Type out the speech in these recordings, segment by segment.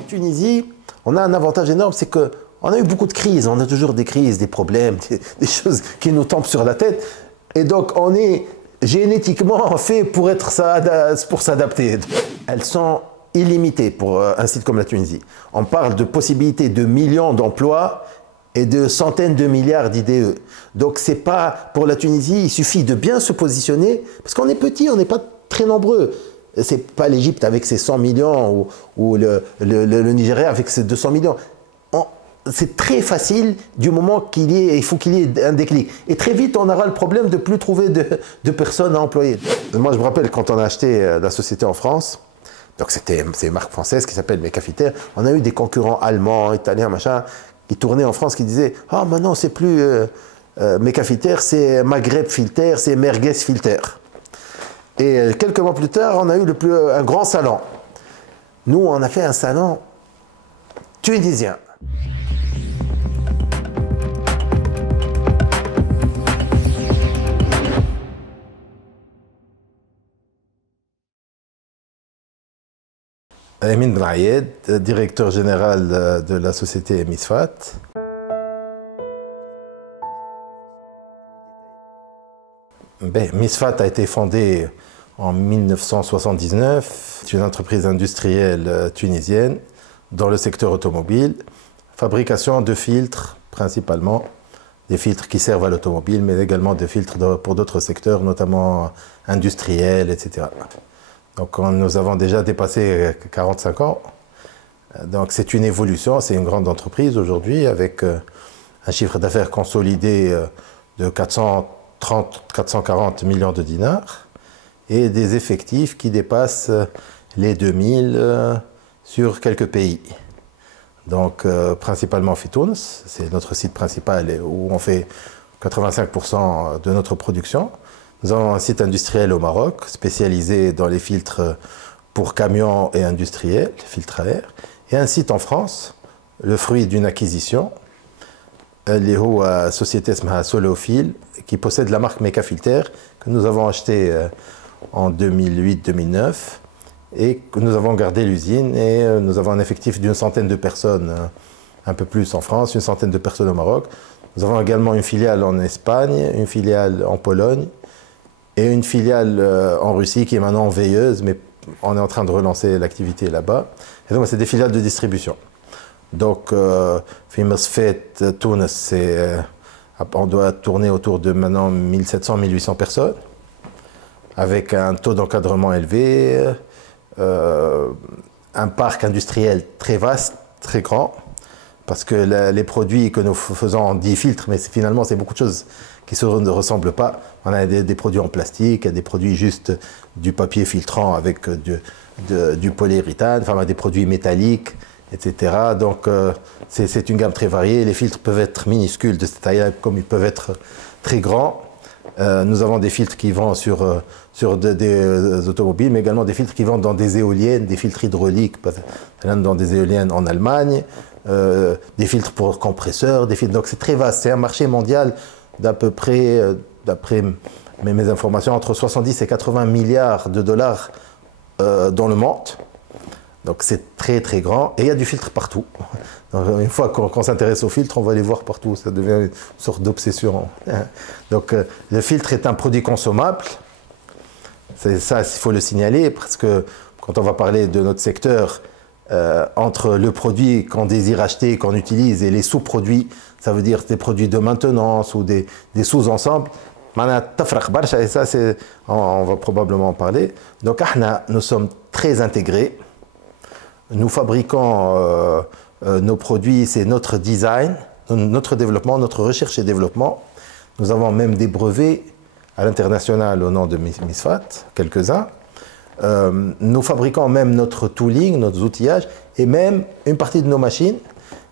En Tunisie, on a un avantage énorme, c'est qu'on a eu beaucoup de crises. On a toujours des crises, des problèmes, des choses qui nous tombent sur la tête. Et donc, on est génétiquement fait pour s'adapter. Elles sont illimitées pour un site comme la Tunisie. On parle de possibilités de millions d'emplois et de centaines de milliards d'IDE. Donc, c'est pas pour la Tunisie, il suffit de bien se positionner, parce qu'on est petit, on n'est pas très nombreux. C'est pas l'Égypte avec ses 100 millions ou le Nigeria avec ses 200 millions. C'est très facile du moment il faut qu'il y ait un déclic. Et très vite, on aura le problème de ne plus trouver de personnes à employer. Moi, je me rappelle quand on a acheté la société en France, donc c'est une marque française qui s'appelle Mecafilter, on a eu des concurrents allemands, italiens, machin, qui tournaient en France, qui disaient « Ah, maintenant, c'est plus Mecafilter, c'est Maghreb Filter, c'est Merguez Filter ». Et quelques mois plus tard, on a eu un grand salon. Nous, on a fait un salon tunisien. Emin Ben Ayed, directeur général de la société Misfat. Misfat a été fondée en 1979. C'est une entreprise industrielle tunisienne dans le secteur automobile. Fabrication de filtres principalement, des filtres qui servent à l'automobile, mais également des filtres pour d'autres secteurs, notamment industriels, etc. Donc nous avons déjà dépassé 45 ans. Donc c'est une évolution, c'est une grande entreprise aujourd'hui avec un chiffre d'affaires consolidé de 440 millions de dinars et des effectifs qui dépassent les 2000 sur quelques pays. Donc principalement Fitounes, c'est notre site principal où on fait 85% de notre production. Nous avons un site industriel au Maroc, spécialisé dans les filtres pour camions et industriels, filtres à air, et un site en France, le fruit d'une acquisition, la société Solofil, qui possède la marque Mecafilter, que nous avons acheté en 2008-2009, et que nous avons gardé l'usine, et nous avons un effectif d'une centaine de personnes, un peu plus en France, une centaine de personnes au Maroc. Nous avons également une filiale en Espagne, une filiale en Pologne, et une filiale en Russie qui est maintenant veilleuse, mais on est en train de relancer l'activité là-bas. Et donc, c'est des filiales de distribution. Donc, Misfat Tunis, on doit tourner autour de maintenant 1700-1800 personnes, avec un taux d'encadrement élevé, un parc industriel très vaste, très grand, parce que les produits que nous faisons en 10 filtres, mais finalement, c'est beaucoup de choses qui ne ressemblent pas. On a des produits en plastique, des produits juste du papier filtrant avec du polyuréthane, enfin des produits métalliques, etc. Donc c'est une gamme très variée. Les filtres peuvent être minuscules de cette taille comme ils peuvent être très grands. Nous avons des filtres qui vont sur des automobiles, mais également des filtres qui vont dans des éoliennes, des filtres hydrauliques, dans des éoliennes en Allemagne, des filtres pour compresseurs, des filtres. Donc c'est très vaste. C'est un marché mondial d'à peu près, d'après mes informations, entre 70 et 80 milliards de dollars dans le monde. Donc c'est très très grand et il y a du filtre partout. Donc, une fois qu'on s'intéresse aux filtres, on va les voir partout. Ça devient une sorte d'obsession. Donc le filtre est un produit consommable. C'est ça, il faut le signaler parce que quand on va parler de notre secteur, entre le produit qu'on désire acheter, qu'on utilise et les sous-produits, ça veut dire des produits de maintenance ou des sous-ensembles, et ça, on va probablement en parler. Donc nous sommes très intégrés. Nous fabriquons nos produits, c'est notre design, notre développement, notre recherche et développement. Nous avons même des brevets à l'international au nom de Misfat, quelques-uns. Nous fabriquons même notre tooling, notre outillage et même une partie de nos machines.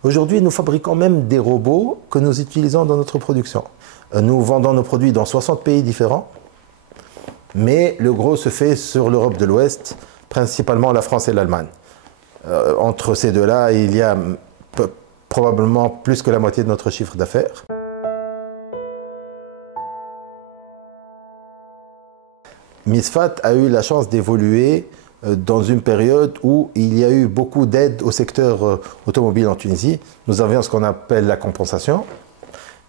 Aujourd'hui, nous fabriquons même des robots que nous utilisons dans notre production. Nous vendons nos produits dans 60 pays différents, mais le gros se fait sur l'Europe de l'Ouest, principalement la France et l'Allemagne. Entre ces deux-là, il y a probablement plus que la moitié de notre chiffre d'affaires. Misfat a eu la chance d'évoluer dans une période où il y a eu beaucoup d'aide au secteur automobile en Tunisie. Nous avions ce qu'on appelle la compensation.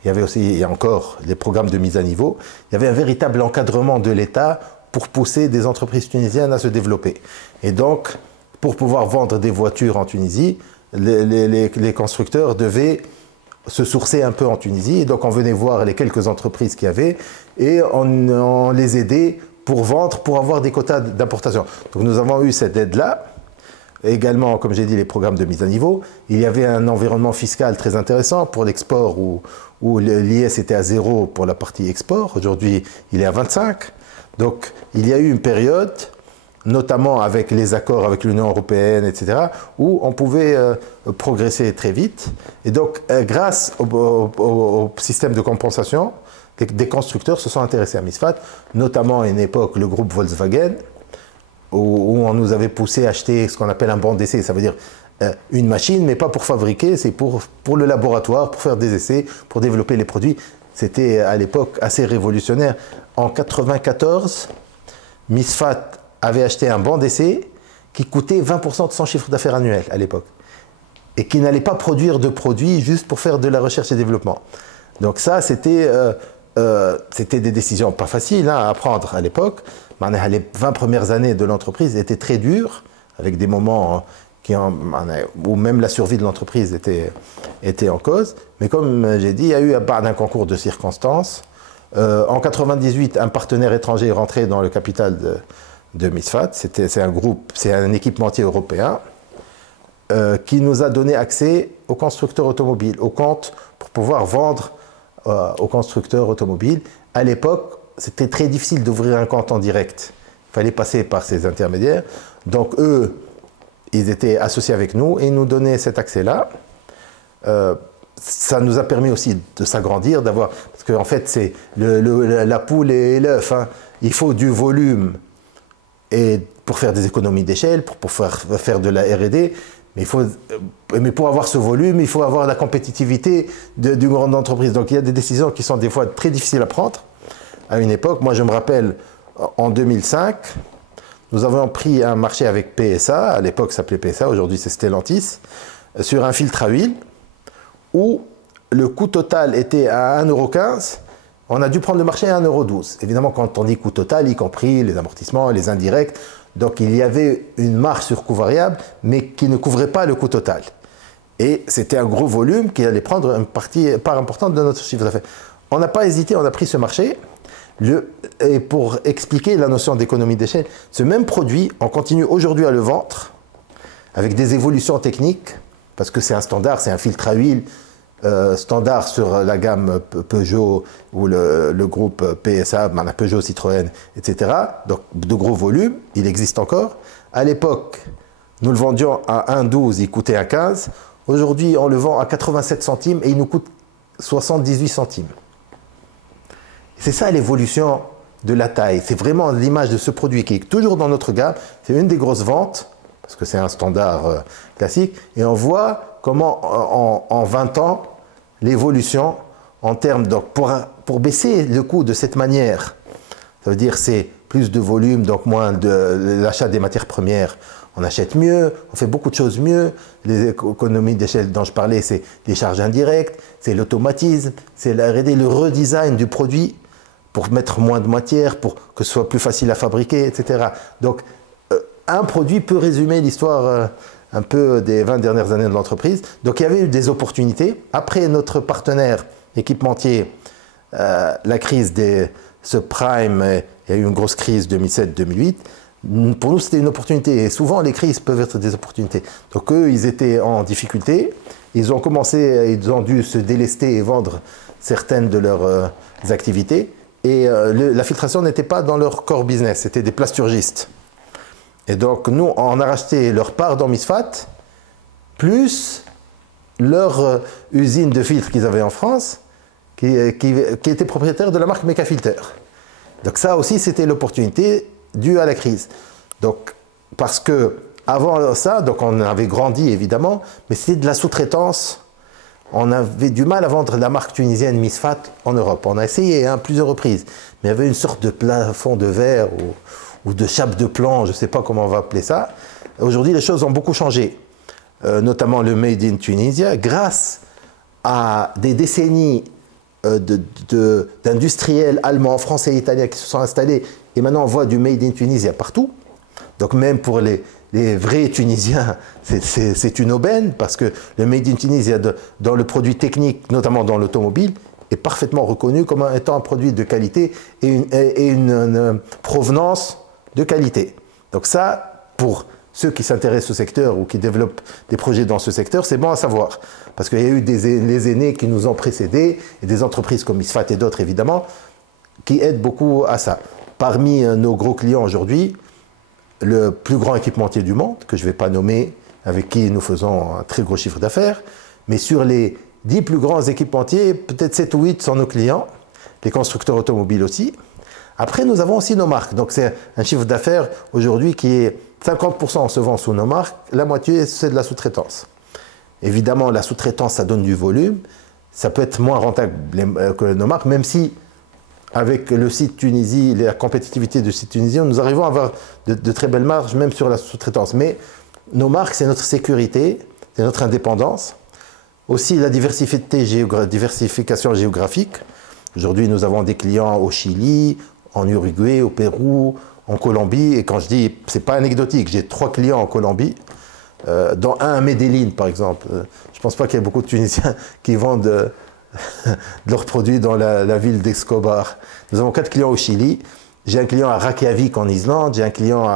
Il y avait aussi, et encore, les programmes de mise à niveau. Il y avait un véritable encadrement de l'État pour pousser des entreprises tunisiennes à se développer. Et donc, pour pouvoir vendre des voitures en Tunisie, les constructeurs devaient se sourcer un peu en Tunisie. Et donc, on venait voir les quelques entreprises qu'il y avait et on les aidait pour vendre, pour avoir des quotas d'importation. Donc, nous avons eu cette aide-là. Également, comme j'ai dit, les programmes de mise à niveau. Il y avait un environnement fiscal très intéressant pour l'export où l'IS était à 0 pour la partie export. Aujourd'hui, il est à 25. Donc, il y a eu une période, notamment avec les accords avec l'Union européenne, etc., où on pouvait progresser très vite. Et donc, grâce au système de compensation, des constructeurs se sont intéressés à Misfat, notamment à une époque le groupe Volkswagen, où on nous avait poussé à acheter ce qu'on appelle un banc d'essai. Ça veut dire une machine, mais pas pour fabriquer, c'est pour le laboratoire, pour faire des essais, pour développer les produits. C'était à l'époque assez révolutionnaire. En 1994, Misfat avait acheté un banc d'essai qui coûtait 20% de son chiffre d'affaires annuel à l'époque et qui n'allait pas produire de produits juste pour faire de la recherche et développement. Donc ça, c'était des décisions pas faciles à prendre à l'époque. Les 20 premières années de l'entreprise étaient très dures, avec des moments où même la survie de l'entreprise était en cause. Mais comme j'ai dit, il y a eu, à part d'un concours de circonstances, en 1998, un partenaire étranger est rentré dans le capital de Misfat. C'est un groupe, c'est un équipementier européen qui nous a donné accès aux constructeurs automobiles, aux comptes pour pouvoir vendre aux constructeurs automobiles. À l'époque, c'était très difficile d'ouvrir un compte en direct. Il fallait passer par ces intermédiaires. Donc eux, ils étaient associés avec nous et ils nous donnaient cet accès-là. Ça nous a permis aussi de s'agrandir, d'avoir... Parce qu'en fait, c'est la poule et l'œuf. Hein. Il faut du volume et pour faire des économies d'échelle, pour faire de la R&D. Mais pour avoir ce volume, il faut avoir la compétitivité d'une grande entreprise. Donc il y a des décisions qui sont des fois très difficiles à prendre. À une époque, moi je me rappelle, en 2005, nous avons pris un marché avec PSA, à l'époque ça s'appelait PSA, aujourd'hui c'est Stellantis, sur un filtre à huile, où le coût total était à 1,15 €, on a dû prendre le marché à 1,12 €. Évidemment, quand on dit coût total, y compris les amortissements, les indirects, donc il y avait une marge sur coût variable, mais qui ne couvrait pas le coût total. Et c'était un gros volume qui allait prendre une part importante de notre chiffre d'affaires. On n'a pas hésité, on a pris ce marché. Et pour expliquer la notion d'économie d'échelle, ce même produit, on continue aujourd'hui à le vendre avec des évolutions techniques, parce que c'est un standard, c'est un filtre à huile standard sur la gamme Peugeot ou le groupe PSA, Peugeot, Citroën, etc. Donc de gros volumes, il existe encore. À l'époque, nous le vendions à 1,12 €, il coûtait 1,15 €. Aujourd'hui, on le vend à 87 centimes et il nous coûte 78 centimes. C'est ça l'évolution de la taille. C'est vraiment l'image de ce produit qui est toujours dans notre gamme. C'est une des grosses ventes, parce que c'est un standard classique. Et on voit comment en 20 ans, l'évolution en termes... Donc pour baisser le coût de cette manière, ça veut dire c'est plus de volume, donc moins de l'achat des matières premières. On achète mieux, on fait beaucoup de choses mieux. Les économies d'échelle dont je parlais, c'est les charges indirectes, c'est l'automatisme, c'est la R&D, le redesign du produit pour mettre moins de matière, pour que ce soit plus facile à fabriquer, etc. Donc, un produit peut résumer l'histoire un peu des 20 dernières années de l'entreprise. Donc, il y avait eu des opportunités. Après notre partenaire équipementier, la crise des subprimes, il y a eu une grosse crise 2007-2008. Pour nous, c'était une opportunité. Et souvent, les crises peuvent être des opportunités. Donc, eux, ils étaient en difficulté. Ils ont dû se délester et vendre certaines de leurs activités. Et la filtration n'était pas dans leur core business, c'était des plasturgistes. Et donc, nous, on a racheté leur part dans Misfat, plus leur usine de filtres qu'ils avaient en France, qui était propriétaire de la marque Mecafilter. Donc ça aussi, c'était l'opportunité due à la crise. Donc, parce que avant ça, donc on avait grandi évidemment, mais c'était de la sous-traitance. On avait du mal à vendre la marque tunisienne Misfat en Europe. On a essayé plusieurs reprises, mais il y avait une sorte de plafond de verre ou de chape de plomb, je ne sais pas comment on va appeler ça. Aujourd'hui, les choses ont beaucoup changé, notamment le Made in Tunisia, grâce à des décennies d'industriels allemands, français et italiens qui se sont installés. Et maintenant, on voit du Made in Tunisia partout. Donc même pour les vrais Tunisiens, c'est une aubaine, parce que le Made in Tunisia, dans le produit technique, notamment dans l'automobile, est parfaitement reconnu comme étant un produit de qualité et une provenance de qualité. Donc ça, pour ceux qui s'intéressent au secteur ou qui développent des projets dans ce secteur, c'est bon à savoir. Parce qu'il y a eu les aînés qui nous ont précédés, et des entreprises comme ISFAT et d'autres évidemment, qui aident beaucoup à ça. Parmi nos gros clients aujourd'hui, le plus grand équipementier du monde, que je ne vais pas nommer, avec qui nous faisons un très gros chiffre d'affaires, mais sur les 10 plus grands équipementiers, peut-être 7 ou 8 sont nos clients, les constructeurs automobiles aussi. Après, nous avons aussi nos marques. Donc, c'est un chiffre d'affaires aujourd'hui qui est 50% se vend sous nos marques, la moitié, c'est de la sous-traitance. Évidemment, la sous-traitance, ça donne du volume. Ça peut être moins rentable que nos marques, même si, avec le site Tunisie, la compétitivité du site tunisien, nous arrivons à avoir de très belles marges, même sur la sous-traitance. Mais nos marques, c'est notre sécurité, c'est notre indépendance. Aussi, la diversification géographique. Aujourd'hui, nous avons des clients au Chili, en Uruguay, au Pérou, en Colombie. Et quand je dis, c'est pas anecdotique, j'ai 3 clients en Colombie, dont un à Medellín, par exemple. Je pense pas qu'il y ait beaucoup de Tunisiens qui vendent de leurs produits dans la ville d'Escobar. Nous avons 4 clients au Chili. J'ai un client à Reykjavik en Islande, j'ai un client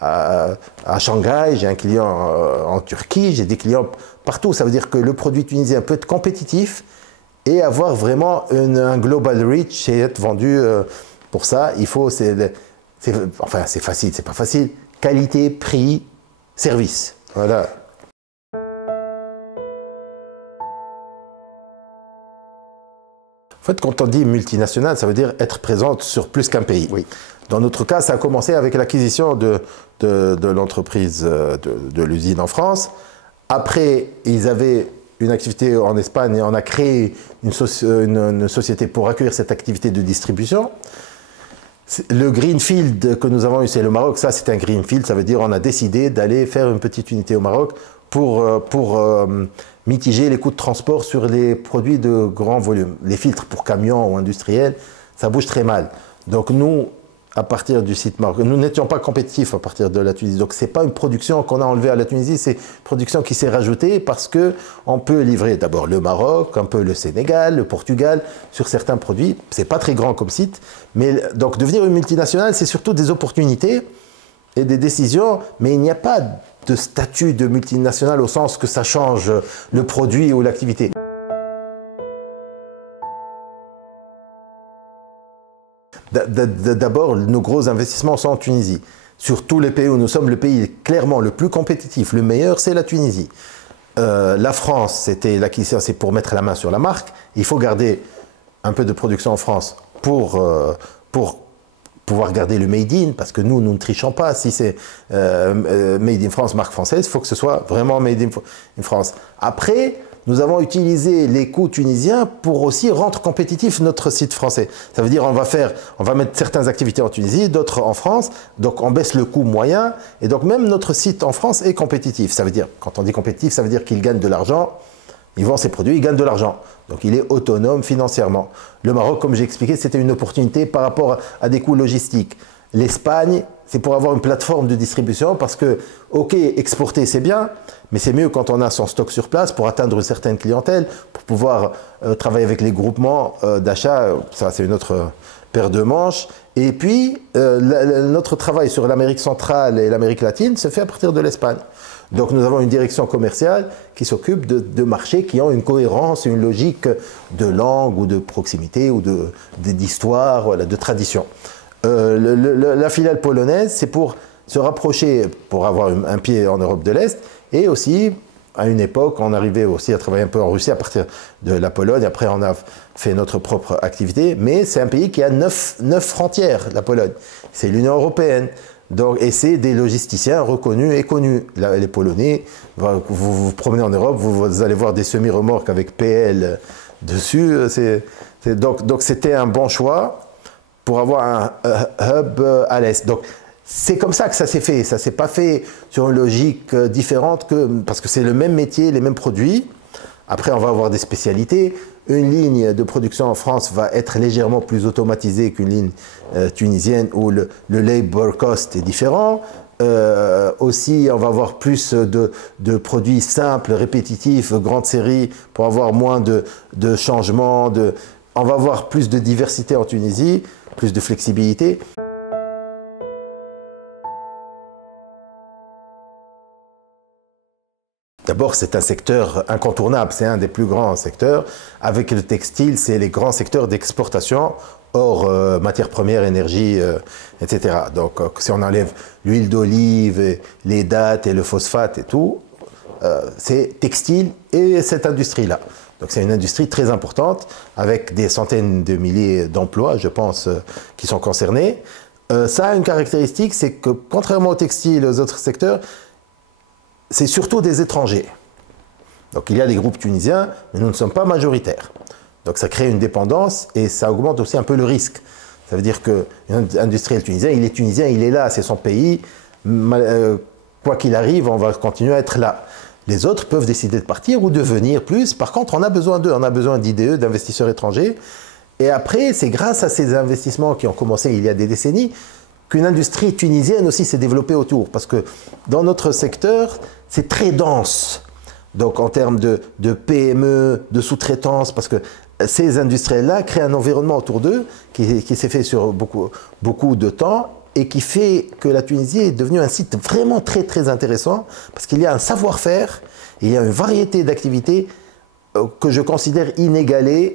à Shanghai, j'ai un client en Turquie, j'ai des clients partout. Ça veut dire que le produit tunisien peut être compétitif et avoir vraiment un global reach et être vendu. Pour ça, il faut, enfin c'est facile, c'est pas facile, qualité, prix, service. Voilà. En fait, quand on dit multinationale, ça veut dire être présente sur plus qu'un pays. Oui. Dans notre cas, ça a commencé avec l'acquisition de l'entreprise, de l'usine en France. Après, ils avaient une activité en Espagne et on a créé une société pour accueillir cette activité de distribution. Le greenfield que nous avons eu, c'est le Maroc. Ça, c'est un greenfield. Ça veut dire qu'on a décidé d'aller faire une petite unité au Maroc pour mitiger les coûts de transport sur les produits de grand volume. Les filtres pour camions ou industriels, ça bouge très mal. Donc nous, à partir du site Maroc, nous n'étions pas compétitifs à partir de la Tunisie. Donc ce n'est pas une production qu'on a enlevée à la Tunisie, c'est une production qui s'est rajoutée parce qu'on peut livrer d'abord le Maroc, un peu le Sénégal, le Portugal, sur certains produits. Ce n'est pas très grand comme site. Mais donc devenir une multinationale, c'est surtout des opportunités et des décisions, mais il n'y a pas de statut de multinationale au sens que ça change le produit ou l'activité. D'abord, nos gros investissements sont en Tunisie. Sur tous les pays où nous sommes, le pays clairement le plus compétitif, le meilleur, c'est la Tunisie. La France, c'était l'acquisition, c'est pour mettre la main sur la marque. Il faut garder un peu de production en France pour pouvoir garder le Made in, parce que nous ne trichons pas. Si c'est Made in France, marque française, il faut que ce soit vraiment Made in France. Après, nous avons utilisé les coûts tunisiens pour aussi rendre compétitif notre site français. Ça veut dire on va mettre certaines activités en Tunisie, d'autres en France, donc on baisse le coût moyen, et donc même notre site en France est compétitif. Ça veut dire, quand on dit compétitif, ça veut dire qu'il gagne de l'argent, il vend ses produits, il gagne de l'argent. Donc il est autonome financièrement. Le Maroc, comme j'ai expliqué, c'était une opportunité par rapport à des coûts logistiques. L'Espagne, c'est pour avoir une plateforme de distribution parce que, ok, exporter c'est bien, mais c'est mieux quand on a son stock sur place pour atteindre une certaine clientèle, pour pouvoir travailler avec les groupements d'achat. Ça, c'est une autre paire de manches. Et puis, notre travail sur l'Amérique centrale et l'Amérique latine se fait à partir de l'Espagne. Donc nous avons une direction commerciale qui s'occupe de marchés qui ont une cohérence, une logique de langue ou de proximité ou d'histoire, voilà, de tradition. La filiale polonaise, c'est pour se rapprocher, pour avoir un pied en Europe de l'Est, et aussi, à une époque, on arrivait aussi à travailler un peu en Russie à partir de la Pologne. Après, on a fait notre propre activité, mais c'est un pays qui a 9 frontières, la Pologne. C'est l'Union européenne. Donc, et c'est des logisticiens reconnus et connus. Là, les Polonais, vous vous promenez en Europe, vous allez voir des semi-remorques avec PL dessus. Donc c'était un bon choix pour avoir un hub à l'Est. Donc c'est comme ça que ça s'est fait. Ça ne s'est pas fait sur une logique différente parce que c'est le même métier, les mêmes produits. Après, on va avoir des spécialités. Une ligne de production en France va être légèrement plus automatisée qu'une ligne tunisienne où le labor cost est différent. Aussi, on va avoir plus de produits simples, répétitifs, grandes séries pour avoir moins de changements. On va avoir plus de diversité en Tunisie, plus de flexibilité. D'abord, c'est un secteur incontournable, c'est un des plus grands secteurs. Avec le textile, c'est les grands secteurs d'exportation, hors matières premières, énergie, etc. Donc, si on enlève l'huile d'olive, les dattes et le phosphate et tout, c'est textile et cette industrie-là. Donc, c'est une industrie très importante, avec des centaines de milliers d'emplois, je pense, qui sont concernés. Ça a une caractéristique, c'est que contrairement au textile et aux autres secteurs, c'est surtout des étrangers. Donc il y a des groupes tunisiens, mais nous ne sommes pas majoritaires. Donc ça crée une dépendance et ça augmente aussi un peu le risque. Ça veut dire qu'un industriel tunisien, il est là, c'est son pays. Quoi qu'il arrive, on va continuer à être là. Les autres peuvent décider de partir ou de venir plus. Par contre, on a besoin d'eux, on a besoin d'IDE, d'investisseurs étrangers. Et après, c'est grâce à ces investissements qui ont commencé il y a des décennies qu'une industrie tunisienne aussi s'est développée autour. Parce que dans notre secteur, c'est très dense. Donc en termes de PME, de sous-traitance, parce que ces industriels-là créent un environnement autour d'eux qui s'est fait sur beaucoup de temps et qui fait que la Tunisie est devenue un site vraiment très très intéressant parce qu'il y a un savoir-faire et il y a une variété d'activités que je considère inégalées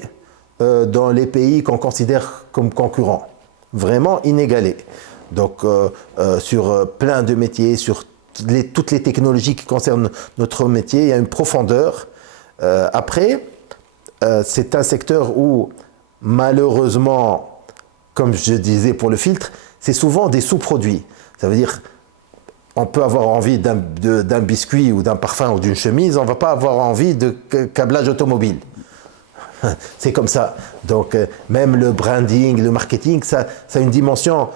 dans les pays qu'on considère comme concurrents. Vraiment inégalées. Donc sur plein de métiers, sur toutes les technologies qui concernent notre métier, il y a une profondeur. Après, c'est un secteur où, malheureusement, comme je disais pour le filtre, c'est souvent des sous-produits. Ça veut dire, on peut avoir envie d'un biscuit ou d'un parfum ou d'une chemise, on ne va pas avoir envie de câblage automobile. C'est comme ça. Donc, même le branding, le marketing, ça a une dimension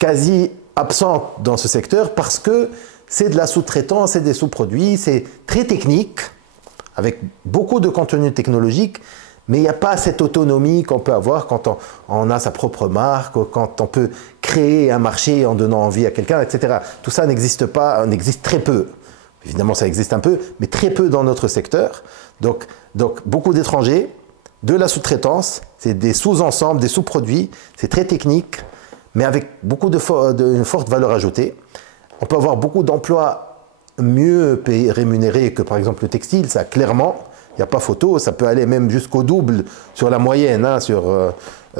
quasi absente dans ce secteur parce que c'est de la sous-traitance, c'est des sous-produits, c'est très technique, avec beaucoup de contenu technologique, mais il n'y a pas cette autonomie qu'on peut avoir quand on a sa propre marque, quand on peut créer un marché en donnant envie à quelqu'un, etc. Tout ça n'existe pas, n'existe très peu. Évidemment, ça existe un peu, mais très peu dans notre secteur. Donc beaucoup d'étrangers, de la sous-traitance, c'est des sous-ensembles, des sous-produits, c'est très technique, mais avec beaucoup une forte valeur ajoutée. On peut avoir beaucoup d'emplois mieux rémunérés que par exemple le textile, ça clairement, il n'y a pas photo, ça peut aller même jusqu'au double sur la moyenne. Hein,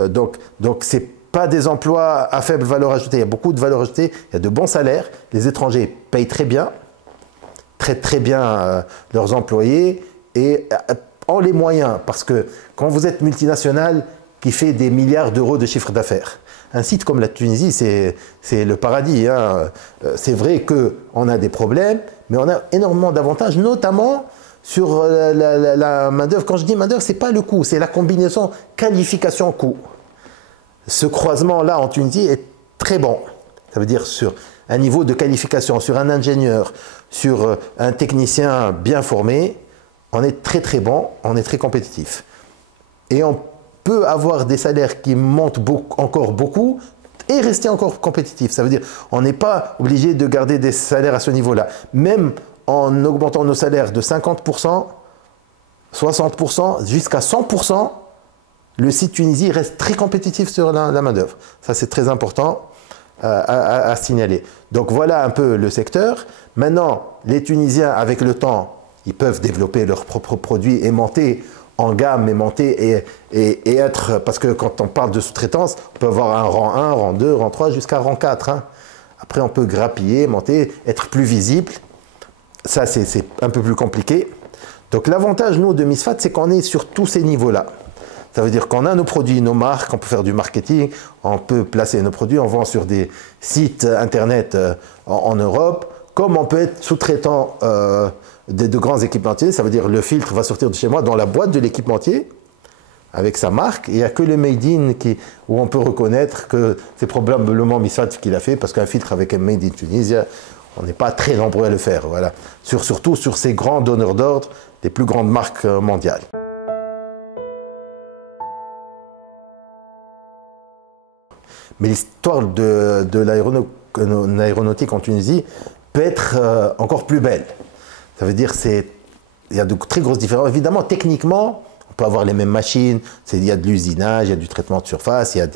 donc ce n'est pas des emplois à faible valeur ajoutée, il y a beaucoup de valeur ajoutée, il y a de bons salaires, les étrangers payent très bien leurs employés et ont les moyens, parce que quand vous êtes multinational qui fait des milliards d'euros de chiffre d'affaires, un site comme la Tunisie, c'est le paradis. Hein. C'est vrai qu'on a des problèmes, mais on a énormément d'avantages, notamment sur la main-d'œuvre. Quand je dis main-d'œuvre, ce n'est pas le coût, c'est la combinaison qualification-coût. Ce croisement-là en Tunisie est très bon. Ça veut dire sur un niveau de qualification, sur un ingénieur, sur un technicien bien formé, on est très très bon, on est très compétitif. Et on peut avoir des salaires qui montent encore beaucoup et rester encore compétitif. Ça veut dire on n'est pas obligé de garder des salaires à ce niveau-là. Même en augmentant nos salaires de 50%, 60%, jusqu'à 100%, le site Tunisie reste très compétitif sur la main-d'œuvre. Ça, c'est très important à signaler. Donc voilà un peu le secteur. Maintenant, les Tunisiens, avec le temps, ils peuvent développer leurs propres produits et monter en gamme et monter et être... Parce que quand on parle de sous-traitance, on peut avoir un rang 1, rang 2, rang 3, jusqu'à rang 4. Hein. Après, on peut grappiller, monter, être plus visible. Ça, c'est un peu plus compliqué. Donc l'avantage, nous, de Misfat, c'est qu'on est sur tous ces niveaux-là. Ça veut dire qu'on a nos produits, nos marques, on peut faire du marketing, on peut placer nos produits, on vend sur des sites internet en Europe, comme on peut être sous-traitant de grands équipementiers. Ça veut dire le filtre va sortir de chez moi dans la boîte de l'équipementier, avec sa marque. Il n'y a que le Made in où on peut reconnaître que c'est probablement Misfat qui l'a fait, parce qu'un filtre avec un Made in Tunisie, on n'est pas très nombreux à le faire. Voilà. Surtout sur ces grands donneurs d'ordre des plus grandes marques mondiales. Mais l'histoire de l'aéronautique en Tunisie peut être encore plus belle. Ça veut dire qu'il y a de très grosses différences. Évidemment, techniquement, on peut avoir les mêmes machines, il y a de l'usinage, il y a du traitement de surface, il y a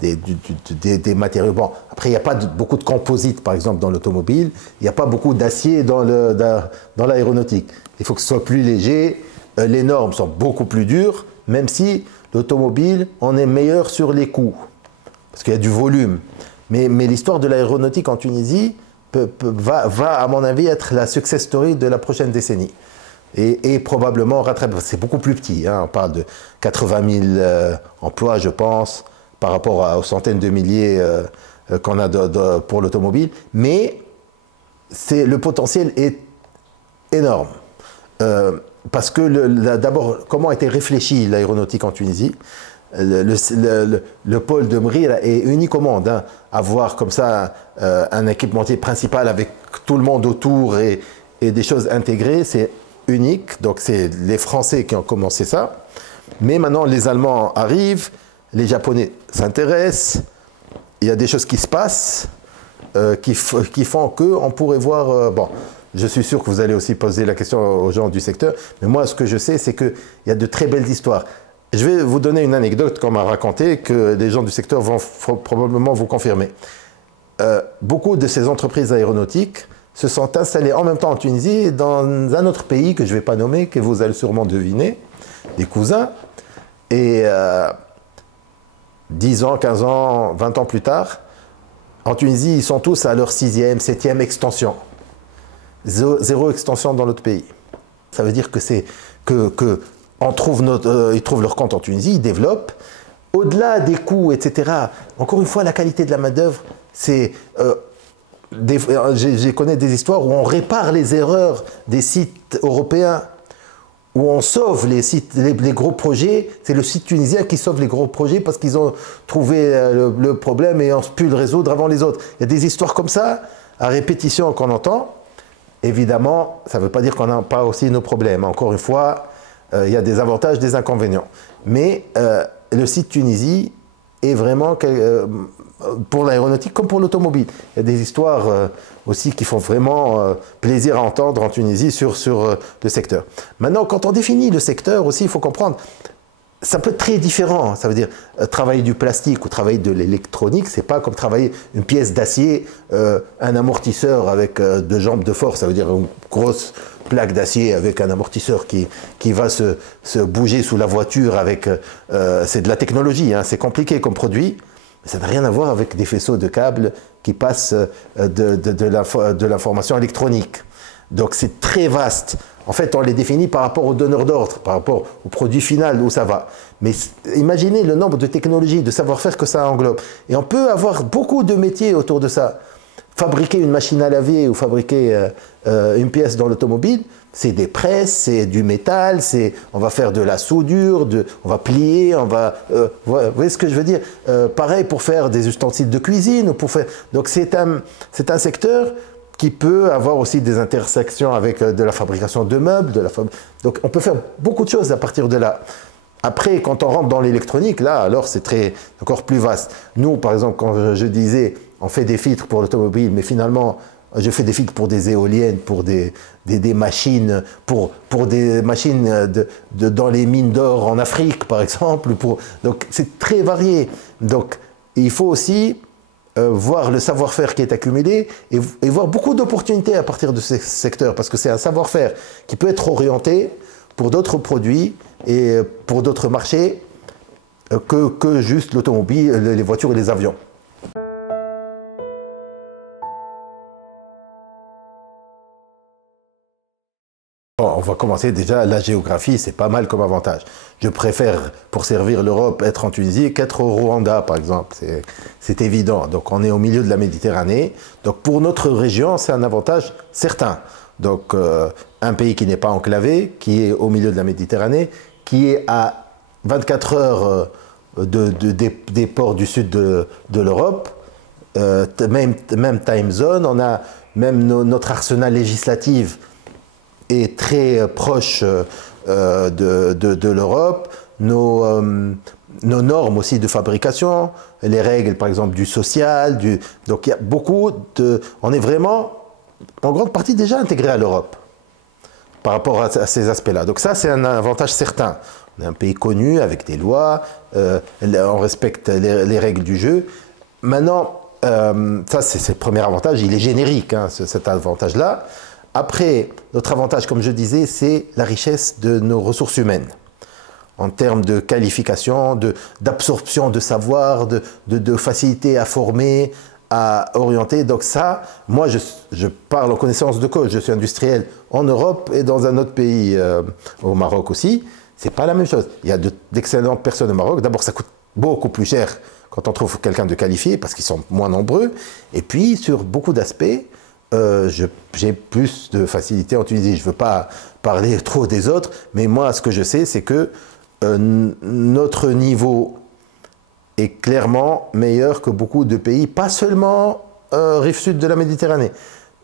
des matériaux. Bon, après, il n'y a pas beaucoup de composites, par exemple, dans l'automobile. Il n'y a pas beaucoup d'acier dans l'aéronautique. Il faut que ce soit plus léger. Les normes sont beaucoup plus dures, même si l'automobile, on est meilleur sur les coûts, parce qu'il y a du volume. Mais l'histoire de l'aéronautique en Tunisie va, à mon avis, être la success story de la prochaine décennie. Et probablement rattraper. C'est beaucoup plus petit, hein, on parle de 80 000 emplois, je pense, par rapport aux centaines de milliers qu'on a pour l'automobile. Mais le potentiel est énorme. Parce que d'abord, comment a été réfléchie l'aéronautique en Tunisie? Le pôle de Mrira est unique au monde. Hein. Avoir comme ça un équipementier principal avec tout le monde autour et des choses intégrées, c'est unique. Donc c'est les Français qui ont commencé ça. Mais maintenant les Allemands arrivent, les Japonais s'intéressent, il y a des choses qui se passent qui font qu'on pourrait voir... bon, je suis sûr que vous allez aussi poser la question aux gens du secteur, mais moi ce que je sais, c'est qu'il y a de très belles histoires. Je vais vous donner une anecdote qu'on m'a racontée, que les gens du secteur vont probablement vous confirmer. Beaucoup de ces entreprises aéronautiques se sont installées en même temps en Tunisie et dans un autre pays que je ne vais pas nommer, que vous allez sûrement deviner, des cousins. Et 10 ans, 15 ans, 20 ans plus tard, en Tunisie, ils sont tous à leur 6e, 7e extension. Zéro extension dans l'autre pays. Ça veut dire que ils trouvent leur compte en Tunisie, ils développent. Au-delà des coûts, etc., encore une fois, la qualité de la main-d'œuvre, c'est... je connais des histoires où on répare les erreurs des sites européens, où on sauve les gros projets. C'est le site tunisien qui sauve les gros projets parce qu'ils ont trouvé le problème et ont pu le résoudre avant les autres. Il y a des histoires comme ça, à répétition, qu'on entend. Évidemment, ça ne veut pas dire qu'on n'a pas aussi nos problèmes. Encore une fois, il y a des avantages, des inconvénients. Mais le site Tunisie est vraiment, pour l'aéronautique comme pour l'automobile, il y a des histoires aussi qui font vraiment plaisir à entendre en Tunisie sur le secteur. Maintenant, quand on définit le secteur aussi, il faut comprendre, ça peut être très différent. Ça veut dire travailler du plastique ou travailler de l'électronique, c'est pas comme travailler une pièce d'acier, un amortisseur avec deux jambes de force. Ça veut dire une grosse plaque d'acier avec un amortisseur qui va se bouger sous la voiture. C'est de la technologie, hein, c'est compliqué comme produit. Mais ça n'a rien à voir avec des faisceaux de câbles qui passent de l'information électronique. Donc c'est très vaste. En fait, on les définit par rapport au donneur d'ordre, par rapport au produit final, où ça va. Mais imaginez le nombre de technologies, de savoir-faire que ça englobe. Et on peut avoir beaucoup de métiers autour de ça. Fabriquer une machine à laver ou fabriquer une pièce dans l'automobile, c'est des presses, c'est du métal, on va faire de la soudure, on va plier, vous voyez ce que je veux dire? Pareil pour faire des ustensiles de cuisine. Donc c'est un secteur qui peut avoir aussi des intersections avec de la fabrication de meubles. Donc on peut faire beaucoup de choses à partir de là. Après, quand on rentre dans l'électronique, là, alors c'est encore plus vaste. Nous, par exemple, quand je disais, on fait des filtres pour l'automobile, mais finalement, je fais des filtres pour des éoliennes, pour des machines, pour des machines dans les mines d'or en Afrique, par exemple. Donc c'est très varié. Donc il faut aussi voir le savoir-faire qui est accumulé et voir beaucoup d'opportunités à partir de ces secteurs, parce que c'est un savoir-faire qui peut être orienté pour d'autres produits et pour d'autres marchés que juste l'automobile, les voitures et les avions. Bon, on va commencer déjà, la géographie, c'est pas mal comme avantage. Je préfère, pour servir l'Europe, être en Tunisie qu'être au Rwanda, par exemple. C'est évident. Donc on est au milieu de la Méditerranée. Donc pour notre région, c'est un avantage certain. Donc un pays qui n'est pas enclavé, qui est au milieu de la Méditerranée, qui est à 24 heures des ports du sud de l'Europe, même time zone, on a même notre arsenal législatif est très proche de l'Europe, nos normes aussi de fabrication, les règles par exemple du social, donc il y a beaucoup on est vraiment en grande partie déjà intégré à l'Europe par rapport à ces aspects-là. Donc ça c'est un avantage certain. On est un pays connu avec des lois, on respecte les règles du jeu. Maintenant, ça c'est le premier avantage, il est générique, hein, cet avantage-là. Après, notre avantage, comme je disais, c'est la richesse de nos ressources humaines. En termes de qualification, d'absorption de savoir, de facilité à former, à orienter. Donc ça, moi je parle en connaissance de cause, je suis industriel en Europe et dans un autre pays, au Maroc aussi. C'est pas la même chose. Il y a d'excellentes personnes au Maroc. D'abord, ça coûte beaucoup plus cher quand on trouve quelqu'un de qualifié parce qu'ils sont moins nombreux. Et puis, sur beaucoup d'aspects, j'ai plus de facilité en Tunisie. Je ne veux pas parler trop des autres, mais moi, ce que je sais, c'est que notre niveau est clairement meilleur que beaucoup de pays, pas seulement rive sud de la Méditerranée,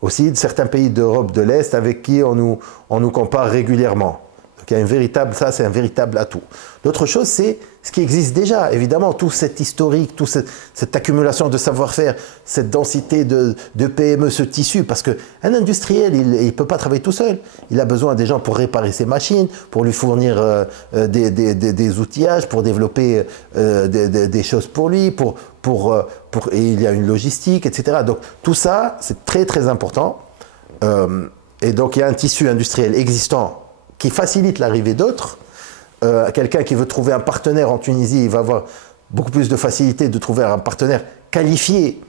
aussi de certains pays d'Europe de l'Est avec qui on nous compare régulièrement. Donc il y a ça c'est un véritable atout. L'autre chose, c'est ce qui existe déjà, évidemment, tout cet historique, toute cette accumulation de savoir-faire, cette densité de PME, ce tissu, parce qu'un industriel, il ne peut pas travailler tout seul. Il a besoin des gens pour réparer ses machines, pour lui fournir des outillages, pour développer des choses pour lui, et il y a une logistique, etc. Donc tout ça, c'est très très important. Et donc il y a un tissu industriel existant qui facilite l'arrivée d'autres. Quelqu'un qui veut trouver un partenaire en Tunisie, il va avoir beaucoup plus de facilité de trouver un partenaire qualifié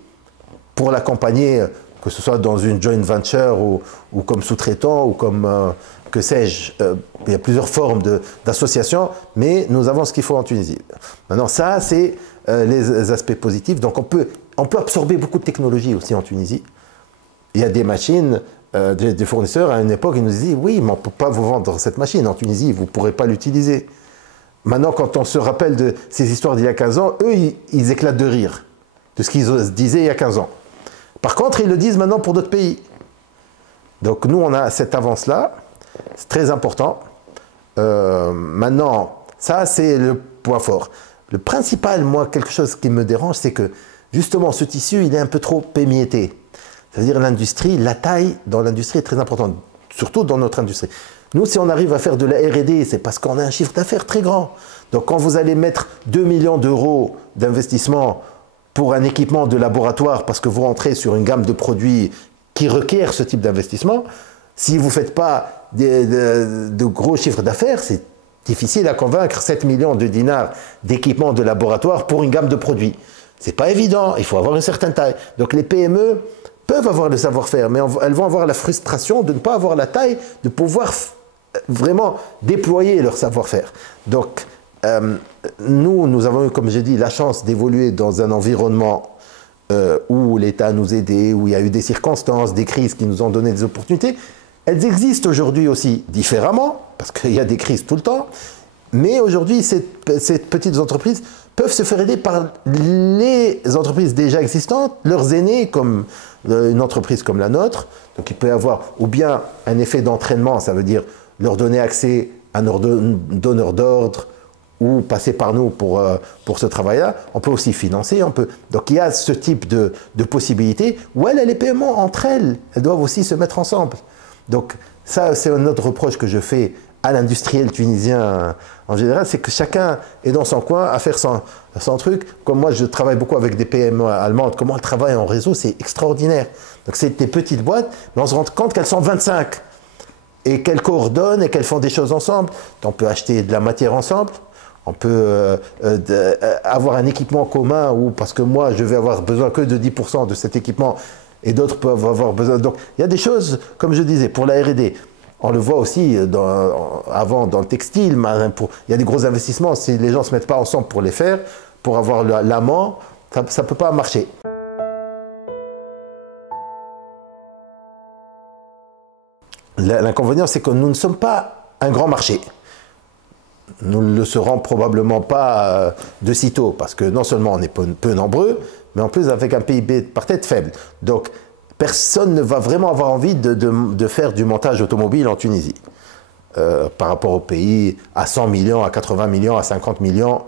pour l'accompagner, que ce soit dans une joint venture ou comme sous-traitant ou comme, que sais-je. Il y a plusieurs formes d'association, mais nous avons ce qu'il faut en Tunisie. Maintenant, ça, c'est les aspects positifs. Donc, on peut absorber beaucoup de technologies aussi en Tunisie. Il y a des machines, des fournisseurs, à une époque, ils nous disaient « Oui, mais on ne peut pas vous vendre cette machine en Tunisie, vous ne pourrez pas l'utiliser. » Maintenant, quand on se rappelle de ces histoires d'il y a 15 ans, eux, ils éclatent de rire de ce qu'ils disaient il y a 15 ans. Par contre, ils le disent maintenant pour d'autres pays. Donc nous, on a cette avance-là, c'est très important. Maintenant, ça, c'est le point fort. Le principal, moi, quelque chose qui me dérange, c'est que justement, ce tissu, il est un peu trop émietté. C'est-à-dire l'industrie, la taille dans l'industrie est très importante, surtout dans notre industrie. Nous, si on arrive à faire de la R&D, c'est parce qu'on a un chiffre d'affaires très grand. Donc quand vous allez mettre 2 millions d'euros d'investissement pour un équipement de laboratoire, parce que vous rentrez sur une gamme de produits qui requiert ce type d'investissement, si vous ne faites pas de gros chiffres d'affaires, c'est difficile à convaincre 7 millions de dinars d'équipements de laboratoire pour une gamme de produits. Ce n'est pas évident, il faut avoir une certaine taille. Donc les PME peuvent avoir le savoir-faire, mais elles vont avoir la frustration de ne pas avoir la taille, de pouvoir vraiment déployer leur savoir-faire. Donc, nous avons eu, comme j'ai dit, la chance d'évoluer dans un environnement où l'État nous aidait, où il y a eu des circonstances, des crises qui nous ont donné des opportunités. Elles existent aujourd'hui aussi différemment, parce qu'il y a des crises tout le temps, mais aujourd'hui, ces petites entreprises peuvent se faire aider par les entreprises déjà existantes, leurs aînés, comme une entreprise comme la nôtre. Donc il peut y avoir ou bien un effet d'entraînement, ça veut dire leur donner accès à un donneur d'ordre ou passer par nous pour ce travail-là. On peut aussi financer, donc il y a ce type de possibilités où les PME entre elles doivent aussi se mettre ensemble. Donc ça, c'est un autre reproche que je fais à l'industriel tunisien en général, c'est que chacun est dans son coin à faire son truc. Comme moi, je travaille beaucoup avec des PME allemandes, comment elles travaillent en réseau, c'est extraordinaire. Donc c'est des petites boîtes, mais on se rend compte qu'elles sont 25 et qu'elles coordonnent et qu'elles font des choses ensemble. On peut acheter de la matière ensemble, on peut avoir un équipement commun, ou parce que moi, je vais avoir besoin que de 10% de cet équipement et d'autres peuvent avoir besoin. Donc il y a des choses, comme je disais, pour la R&D. On le voit aussi avant dans le textile, il y a des gros investissements. Si les gens ne se mettent pas ensemble pour les faire, pour avoir l'amont, ça ne peut pas marcher. L'inconvénient, c'est que nous ne sommes pas un grand marché. nous ne le serons probablement pas de sitôt, parce que non seulement on est peu nombreux, mais en plus avec un PIB par tête faible. Donc personne ne va vraiment avoir envie de faire du montage automobile en Tunisie. Par rapport au pays, à 100 millions, à 80 millions, à 50 millions,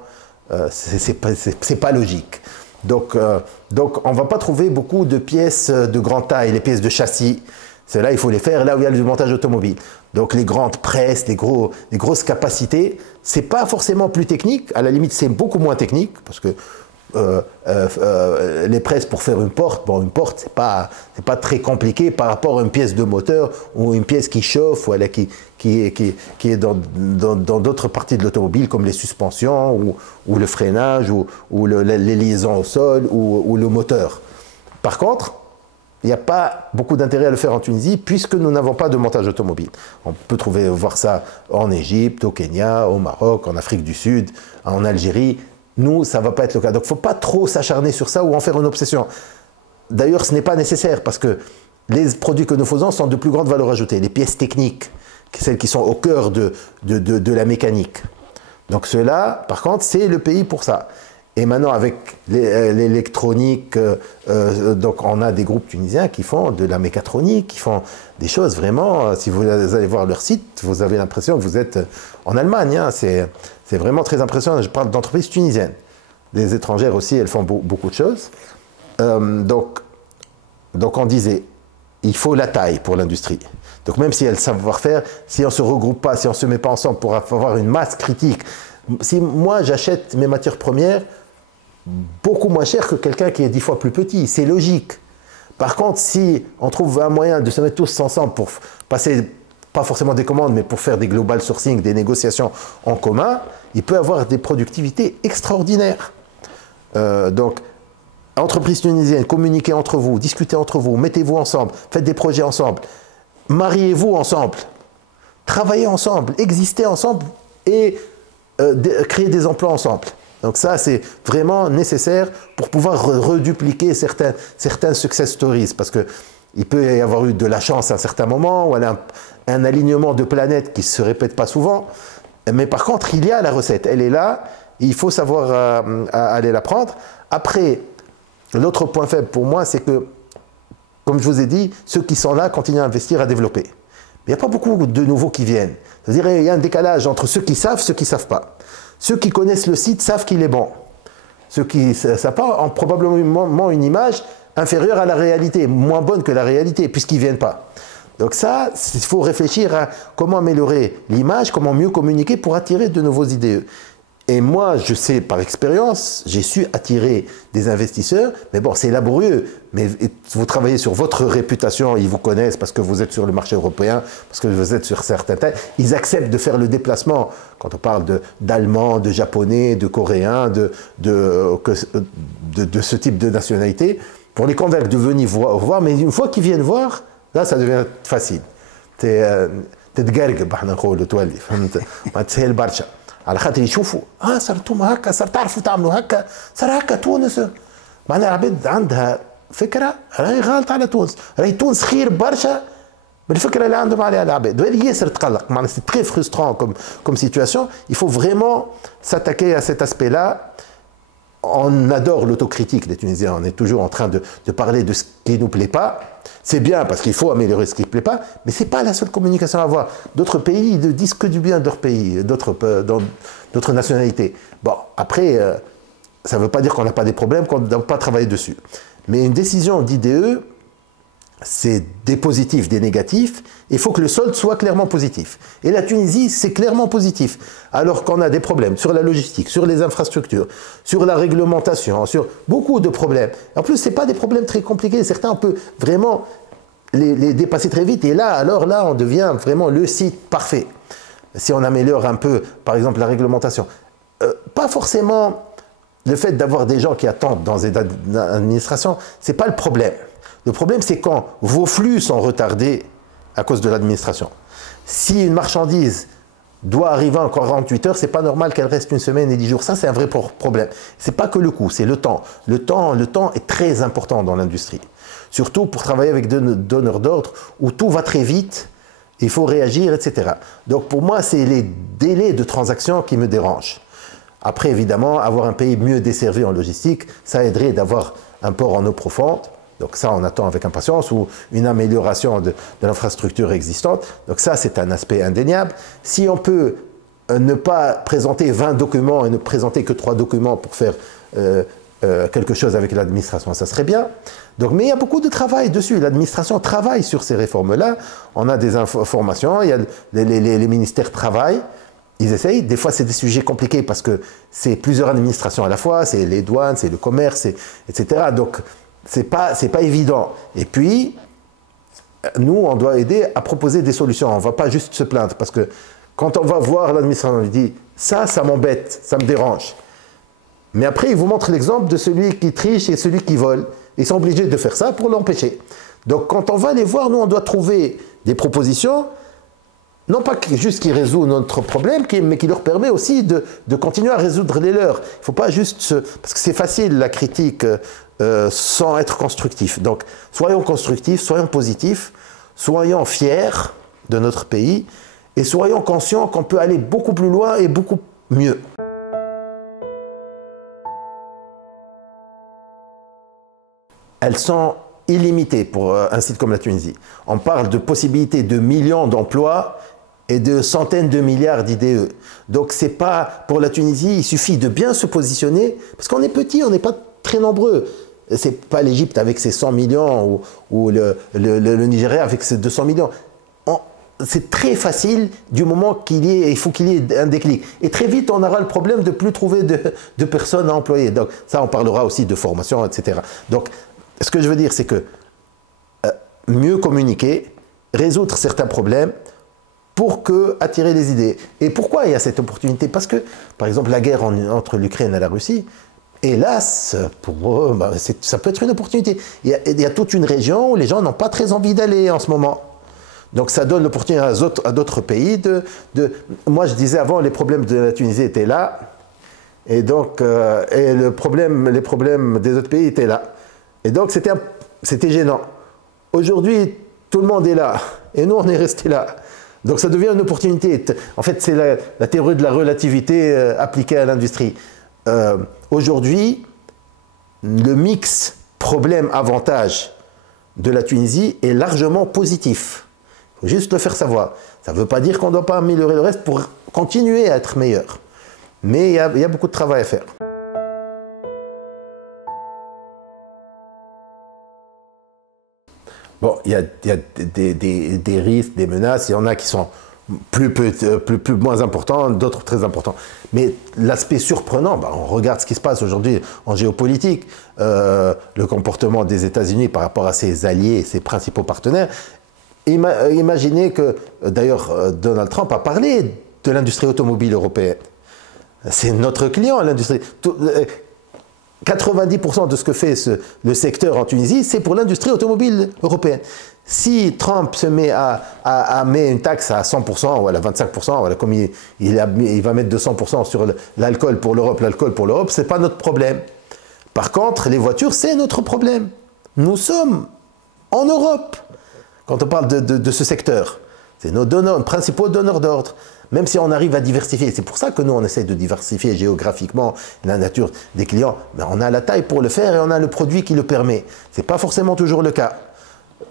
c'est pas logique. Donc on ne va pas trouver beaucoup de pièces de grande taille, les pièces de châssis. Celles-là, il faut les faire là où il y a du montage automobile. Donc les grandes presses, les grosses capacités, c'est pas forcément plus technique. À la limite, c'est beaucoup moins technique parce que les presses pour faire une porte, bon, une porte, c'est pas très compliqué par rapport à une pièce de moteur ou une pièce qui chauffe ou qui est dans d'autres parties de l'automobile comme les suspensions ou le freinage ou les liaisons au sol ou le moteur. Par contre, il n'y a pas beaucoup d'intérêt à le faire en Tunisie puisque nous n'avons pas de montage automobile. On peut voir ça en Égypte, au Kenya, au Maroc, en Afrique du Sud, en Algérie. Nous, ça ne va pas être le cas. Donc, il ne faut pas trop s'acharner sur ça ou en faire une obsession. D'ailleurs, ce n'est pas nécessaire parce que les produits que nous faisons sont de plus grande valeur ajoutée. Les pièces techniques, celles qui sont au cœur de la mécanique. Donc, ceux-là, par contre, c'est le pays pour ça. Et maintenant, avec l'électronique, donc on a des groupes tunisiens qui font de la mécatronique, qui font des choses vraiment, si vous allez voir leur site, vous avez l'impression que vous êtes en Allemagne. Hein, c'est vraiment très impressionnant. Je parle d'entreprises tunisiennes. Des étrangères aussi, elles font beaucoup de choses. Donc on disait, il faut la taille pour l'industrie. Donc même si elles savent savoir-faire, si on ne se regroupe pas, si on ne se met pas ensemble pour avoir une masse critique, si moi j'achète mes matières premières beaucoup moins cher que quelqu'un qui est 10 fois plus petit, c'est logique. Par contre, si on trouve un moyen de se mettre tous ensemble pour passer, pas forcément des commandes, mais pour faire des global sourcing, des négociations en commun, il peut avoir des productivités extraordinaires. Donc, entreprises tunisiennes, communiquez entre vous, discutez entre vous, mettez-vous ensemble, faites des projets ensemble, mariez-vous ensemble, travaillez ensemble, existez ensemble et créez des emplois ensemble. Donc ça, c'est vraiment nécessaire pour pouvoir redupliquer certains success stories. Parce qu'il peut y avoir eu de la chance à un certain moment, ou un alignement de planètes qui ne se répète pas souvent. Mais par contre, il y a la recette. Elle est là. Il faut savoir aller la prendre. Après, l'autre point faible pour moi, c'est que, comme je vous ai dit, ceux qui sont là continuent à investir, à développer. Mais il n'y a pas beaucoup de nouveaux qui viennent. C'est-à-dire qu'il y a un décalage entre ceux qui savent et ceux qui ne savent pas. Ceux qui connaissent le site savent qu'il est bon. Ceux qui ne savent pas ont probablement une image inférieure à la réalité, moins bonne que la réalité, puisqu'ils ne viennent pas. Donc ça, il faut réfléchir à comment améliorer l'image, comment mieux communiquer pour attirer de nouveaux idées. Et moi, je sais par expérience, j'ai su attirer des investisseurs, mais bon, c'est laborieux. Mais vous travaillez sur votre réputation, ils vous connaissent parce que vous êtes sur le marché européen, parce que vous êtes sur certains thèmes. Ils acceptent de faire le déplacement. Quand on parle d'Allemands, de Japonais, de Coréens, de ce type de nationalité, pour les convaincre de venir voir, mais une fois qu'ils viennent voir, là, ça devient facile. تتقرقب احنا نقولوا تولي فهمت ما تسهل برشا على خاطر يشوفوا صرتم هكا صار تعرفوا تعملوا هكا صار هكا تونس معناها العباد عندها فكره راهي غالطه على تونس راهي تونس خير برشا بالفكره اللي عندهم عليها العباد وهذه ياسر تقلق معناها سي تري فرسترون comme situation. Il faut vraiment s'attaquer à cet aspect là. On adore l'autocritique des Tunisiens, on est toujours en train de parler de ce qui ne nous plaît pas. C'est bien parce qu'il faut améliorer ce qui ne plaît pas, mais ce n'est pas la seule communication à avoir. D'autres pays ne disent que du bien de leur pays, d'autres nationalités. Bon, après, ça ne veut pas dire qu'on n'a pas des problèmes, qu'on ne doit pas travailler dessus. Mais une décision d'IDE, c'est des positifs, des négatifs. Il faut que le solde soit clairement positif. Et la Tunisie, c'est clairement positif. Alors qu'on a des problèmes sur la logistique, sur les infrastructures, sur la réglementation, sur beaucoup de problèmes. En plus, ce n'est pas des problèmes très compliqués. Certains, on peut vraiment les dépasser très vite. Et là, alors là, on devient vraiment le site parfait. Si on améliore un peu, par exemple, la réglementation. Pas forcément le fait d'avoir des gens qui attendent dans une administration, ce n'est pas le problème. Le problème, c'est quand vos flux sont retardés à cause de l'administration. Si une marchandise doit arriver en 48 heures, c'est pas normal qu'elle reste une semaine et 10 jours. Ça, c'est un vrai problème. C'est pas que le coût, c'est le temps. Le temps est très important dans l'industrie. Surtout pour travailler avec des donneurs d'ordre où tout va très vite il faut réagir, etc. Donc pour moi, c'est les délais de transaction qui me dérangent. Après, évidemment, avoir un pays mieux desservi en logistique, ça aiderait d'avoir un port en eau profonde. Donc ça, on attend avec impatience, ou une amélioration de l'infrastructure existante. Donc ça, c'est un aspect indéniable. Si on peut ne pas présenter 20 documents et ne présenter que 3 documents pour faire quelque chose avec l'administration, ça serait bien. Donc, mais il y a beaucoup de travail dessus. L'administration travaille sur ces réformes-là. On a des informations, il y a les ministères travaillent. Ils essayent. Des fois, c'est des sujets compliqués parce que c'est plusieurs administrations à la fois. C'est les douanes, c'est le commerce, etc. Donc, c'est pas évident. Et puis, nous, on doit aider à proposer des solutions. On ne va pas juste se plaindre parce que quand on va voir l'administration, on lui dit « ça m'embête, ça me dérange ». Mais après, il vous montre l'exemple de celui qui triche et celui qui vole. Ils sont obligés de faire ça pour l'empêcher. Donc, quand on va les voir, nous, on doit trouver des propositions, non pas juste qui résout notre problème, mais qui leur permet aussi de continuer à résoudre les leurs. Il ne faut pas juste parce que c'est facile, la critique, sans être constructif. Donc, soyons constructifs, soyons positifs, soyons fiers de notre pays et soyons conscients qu'on peut aller beaucoup plus loin et beaucoup mieux. Elles sont illimitées pour un site comme la Tunisie. On parle de possibilités de millions d'emplois et de centaines de milliards d'IDE. Donc c'est pas pour la Tunisie, il suffit de bien se positionner, parce qu'on est petit, on n'est pas très nombreux. C'est pas l'Égypte avec ses 100 millions ou le Nigeria avec ses 200 millions. C'est très facile du moment il faut qu'il y ait un déclic. Et très vite, on aura le problème de ne plus trouver de personnes à employer. Donc ça, on parlera aussi de formation, etc. Donc ce que je veux dire, c'est que mieux communiquer, résoudre certains problèmes pour attirer les idées. Et pourquoi il y a cette opportunité? Parce que, par exemple, la guerre entre l'Ukraine et la Russie, hélas, pour eux, ça peut être une opportunité. Il y a toute une région où les gens n'ont pas très envie d'aller en ce moment. Donc ça donne l'opportunité à d'autres pays Moi, je disais avant, les problèmes de la Tunisie étaient là, et donc les problèmes des autres pays étaient là. Et donc, c'était gênant. Aujourd'hui, tout le monde est là. Et nous, on est resté là. Donc, ça devient une opportunité. En fait, c'est la théorie de la relativité appliquée à l'industrie. Aujourd'hui, le mix problème-avantage de la Tunisie est largement positif. Il faut juste le faire savoir. Ça ne veut pas dire qu'on ne doit pas améliorer le reste pour continuer à être meilleur. Mais il y a beaucoup de travail à faire. Bon, il y a des risques, des menaces, il y en a qui sont moins importants, d'autres très importants. Mais l'aspect surprenant, on regarde ce qui se passe aujourd'hui en géopolitique, le comportement des États-Unis par rapport à ses alliés, ses principaux partenaires. Imaginez que, d'ailleurs, Donald Trump a parlé de l'industrie automobile européenne. C'est notre client, l'industrie. 90% de ce que fait le secteur en Tunisie, c'est pour l'industrie automobile européenne. Si Trump se met à mettre une taxe à 100% ou à 25%, voilà, comme il va mettre 200% sur l'alcool pour l'Europe, ce n'est pas notre problème. Par contre, les voitures, c'est notre problème. Nous sommes en Europe quand on parle de ce secteur. C'est nos principaux donneurs d'ordre. Même si on arrive à diversifier, c'est pour ça que nous on essaie de diversifier géographiquement la nature des clients, mais on a la taille pour le faire et on a le produit qui le permet. Ce n'est pas forcément toujours le cas.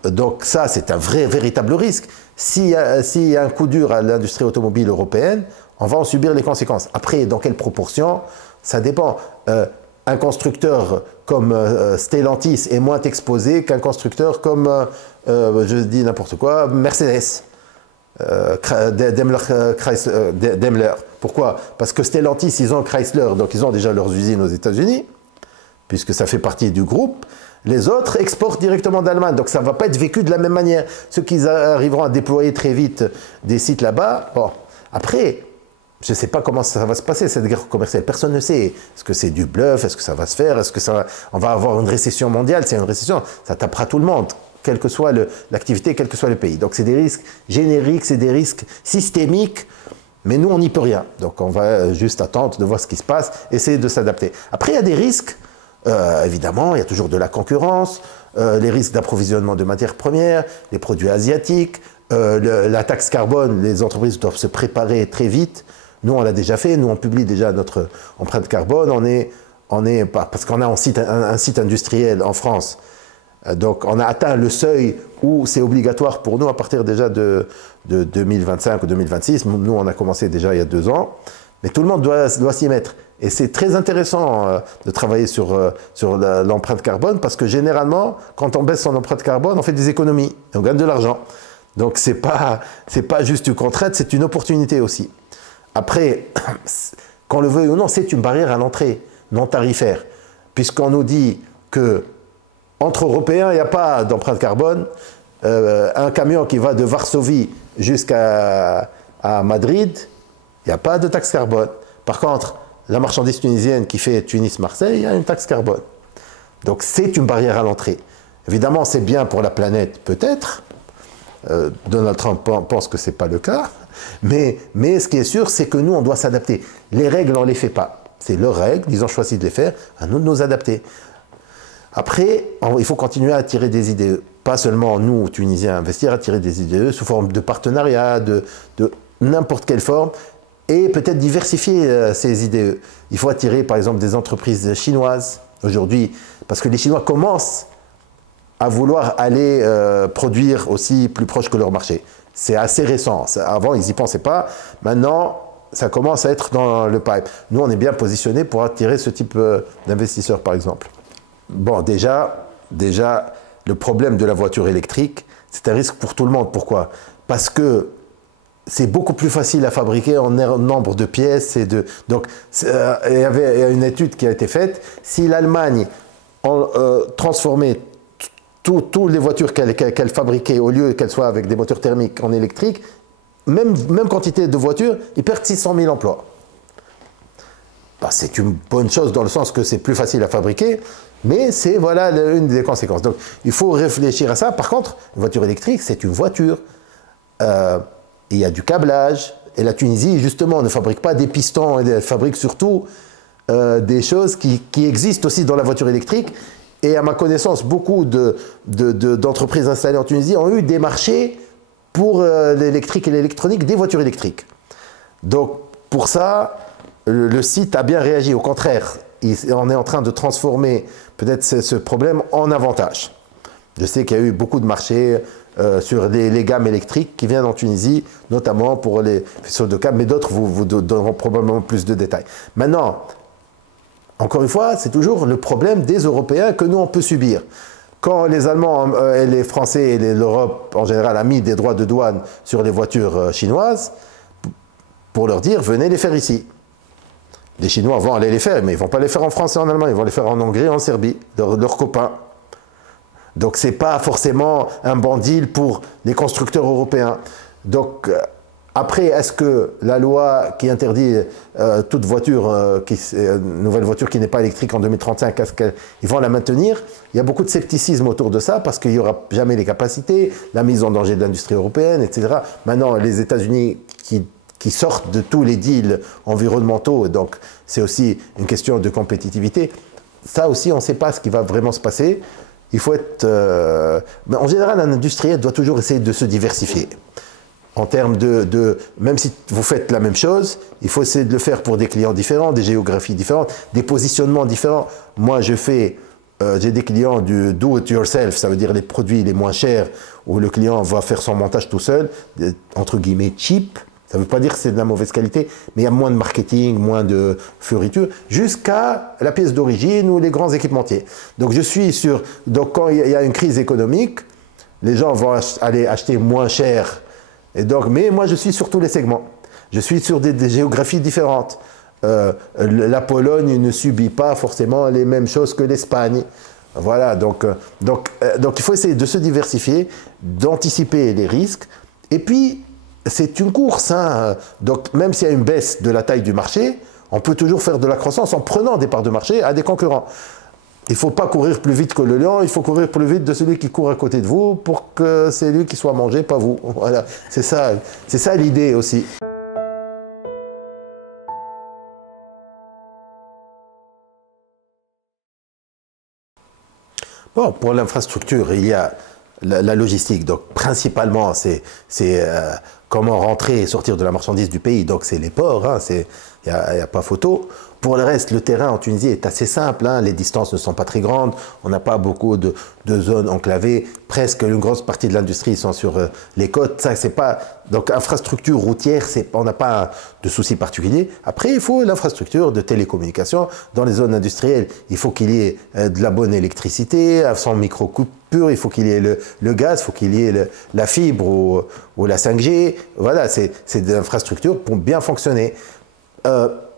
Donc ça, c'est un véritable risque. S'il y a un coup dur à l'industrie automobile européenne, on va en subir les conséquences. Après, dans quelle proportion, ça dépend. Un constructeur comme Stellantis est moins exposé qu'un constructeur comme, je dis n'importe quoi, Mercedes. Daimler. Pourquoi? Parce que Stellantis, ils ont Chrysler, donc ils ont déjà leurs usines aux États-Unis, puisque ça fait partie du groupe. Les autres exportent directement d'Allemagne, donc ça ne va pas être vécu de la même manière. Ceux qui arriveront à déployer très vite des sites là-bas, bon, après, je ne sais pas comment ça va se passer, cette guerre commerciale. Personne ne sait. Est-ce que c'est du bluff? Est-ce que ça va se faire? Est-ce que on va avoir une récession mondiale? C'est une récession, ça tapera tout le monde, quelle que soit l'activité, quel que soit le pays. Donc c'est des risques génériques, c'est des risques systémiques, mais nous on n'y peut rien. Donc on va juste attendre de voir ce qui se passe, essayer de s'adapter. Après il y a des risques, évidemment, il y a toujours de la concurrence, les risques d'approvisionnement de matières premières, les produits asiatiques, La taxe carbone, les entreprises doivent se préparer très vite. Nous, on l'a déjà fait. Nous, on publie déjà notre empreinte carbone. Parce qu'on a un site industriel en France. Donc, on a atteint le seuil où c'est obligatoire pour nous à partir déjà de 2025 ou 2026. Nous, on a commencé déjà il y a 2 ans. Mais tout le monde doit s'y mettre. Et c'est très intéressant de travailler sur l'empreinte carbone parce que généralement, quand on baisse son empreinte carbone, on fait des économies. Et on gagne de l'argent. Donc, c'est pas juste une contrainte, c'est une opportunité aussi. Après, qu'on le veuille ou non, c'est une barrière à l'entrée non tarifaire. Puisqu'on nous dit que entre Européens, il n'y a pas d'empreinte carbone. Un camion qui va de Varsovie jusqu'à Madrid, il n'y a pas de taxe carbone. Par contre, la marchandise tunisienne qui fait Tunis-Marseille, il y a une taxe carbone. Donc c'est une barrière à l'entrée. Évidemment, c'est bien pour la planète, peut-être. Donald Trump pense que ce n'est pas le cas. Mais ce qui est sûr, c'est que nous, on doit s'adapter. Les règles, on ne les fait pas. C'est leurs règles, ils ont choisi de les faire, à nous de nous adapter. Après, il faut continuer à attirer des IDE. Pas seulement nous, Tunisiens, investir, attirer des IDE sous forme de partenariat, de n'importe quelle forme, et peut-être diversifier ces IDE. Il faut attirer, par exemple, des entreprises chinoises, aujourd'hui, parce que les Chinois commencent à vouloir aller produire aussi plus proche que leur marché. C'est assez récent. Avant, ils n'y pensaient pas. Maintenant, ça commence à être dans le pipe. Nous, on est bien positionnés pour attirer ce type d'investisseurs, par exemple. Bon, déjà, le problème de la voiture électrique, c'est un risque pour tout le monde. Pourquoi? Parce que c'est beaucoup plus facile à fabriquer en nombre de pièces. Donc, il y avait une étude qui a été faite. Si l'Allemagne transformait toutes les voitures qu'elle fabriquait, au lieu qu'elles soient avec des moteurs thermiques en électrique, même quantité de voitures, ils perdent 600 000 emplois. Bah, c'est une bonne chose dans le sens que c'est plus facile à fabriquer, mais c'est voilà une des conséquences. Donc il faut réfléchir à ça. Par contre, une voiture électrique, c'est une voiture. Il y a du câblage. Et la Tunisie, justement, ne fabrique pas des pistons, elle fabrique surtout des choses qui existent aussi dans la voiture électrique. Et à ma connaissance, beaucoup d'entreprises installées en Tunisie ont eu des marchés pour l'électrique et l'électronique des voitures électriques. Donc pour ça, le site a bien réagi. Au contraire, on est en train de transformer peut-être ce problème en avantage. Je sais qu'il y a eu beaucoup de marchés sur les gammes électriques qui viennent en Tunisie, notamment pour les faisceaux de câbles, mais d'autres vous donneront probablement plus de détails. Maintenant, encore une fois, c'est toujours le problème des Européens que nous, on peut subir. Quand les Allemands et les Français et l'Europe, en général, a mis des droits de douane sur les voitures chinoises, pour leur dire, venez les faire ici. Les Chinois vont aller les faire, mais ils ne vont pas les faire en France et en Allemagne, ils vont les faire en Hongrie et en Serbie, leurs copains. Donc ce n'est pas forcément un bon deal pour les constructeurs européens. Donc après, est-ce que la loi qui interdit toute voiture, nouvelle voiture qui n'est pas électrique en 2035, est-ce qu'ils vont la maintenir? Il y a beaucoup de scepticisme autour de ça parce qu'il n'y aura jamais les capacités, la mise en danger de l'industrie européenne, etc. Maintenant, les États-Unis qui sortent de tous les deals environnementaux, donc c'est aussi une question de compétitivité. Ça aussi, on ne sait pas ce qui va vraiment se passer. Il faut être... mais en général, un industriel doit toujours essayer de se diversifier. En termes même si vous faites la même chose, il faut essayer de le faire pour des clients différents, des géographies différentes, des positionnements différents. Moi, j'ai des clients du do-it-yourself, ça veut dire les produits les moins chers, où le client va faire son montage tout seul, entre guillemets cheap. Ça ne veut pas dire que c'est de la mauvaise qualité, mais il y a moins de marketing, moins de fioritures, jusqu'à la pièce d'origine ou les grands équipementiers. Donc je suis sûr, donc quand il y a une crise économique, les gens vont aller acheter moins cher. Et donc, mais moi je suis sur tous les segments. Je suis sur des géographies différentes. La Pologne ne subit pas forcément les mêmes choses que l'Espagne. Voilà, donc il faut essayer de se diversifier, d'anticiper les risques, et puis c'est une course, hein. Donc même s'il y a une baisse de la taille du marché, on peut toujours faire de la croissance en prenant des parts de marché à des concurrents. Il ne faut pas courir plus vite que le lion, il faut courir plus vite de celui qui court à côté de vous pour que c'est lui qui soit mangé, pas vous. Voilà, c'est ça l'idée aussi. Bon, pour l'infrastructure, il y a la logistique. Donc principalement, c'est comment rentrer et sortir de la marchandise du pays. Donc c'est les ports, hein, il n'y a pas photo. Pour le reste, le terrain en Tunisie est assez simple, hein, les distances ne sont pas très grandes, on n'a pas beaucoup de zones enclavées, presque une grosse partie de l'industrie sont sur les côtes. Ça, c'est pas, donc infrastructure routière, on n'a pas de souci particulier. Après, il faut l'infrastructure de télécommunication. Dans les zones industrielles, il faut qu'il y ait de la bonne électricité, sans micro-coupure, il faut qu'il y ait le gaz, il faut qu'il y ait la fibre ou la 5G. Voilà, c'est des infrastructures pour bien fonctionner.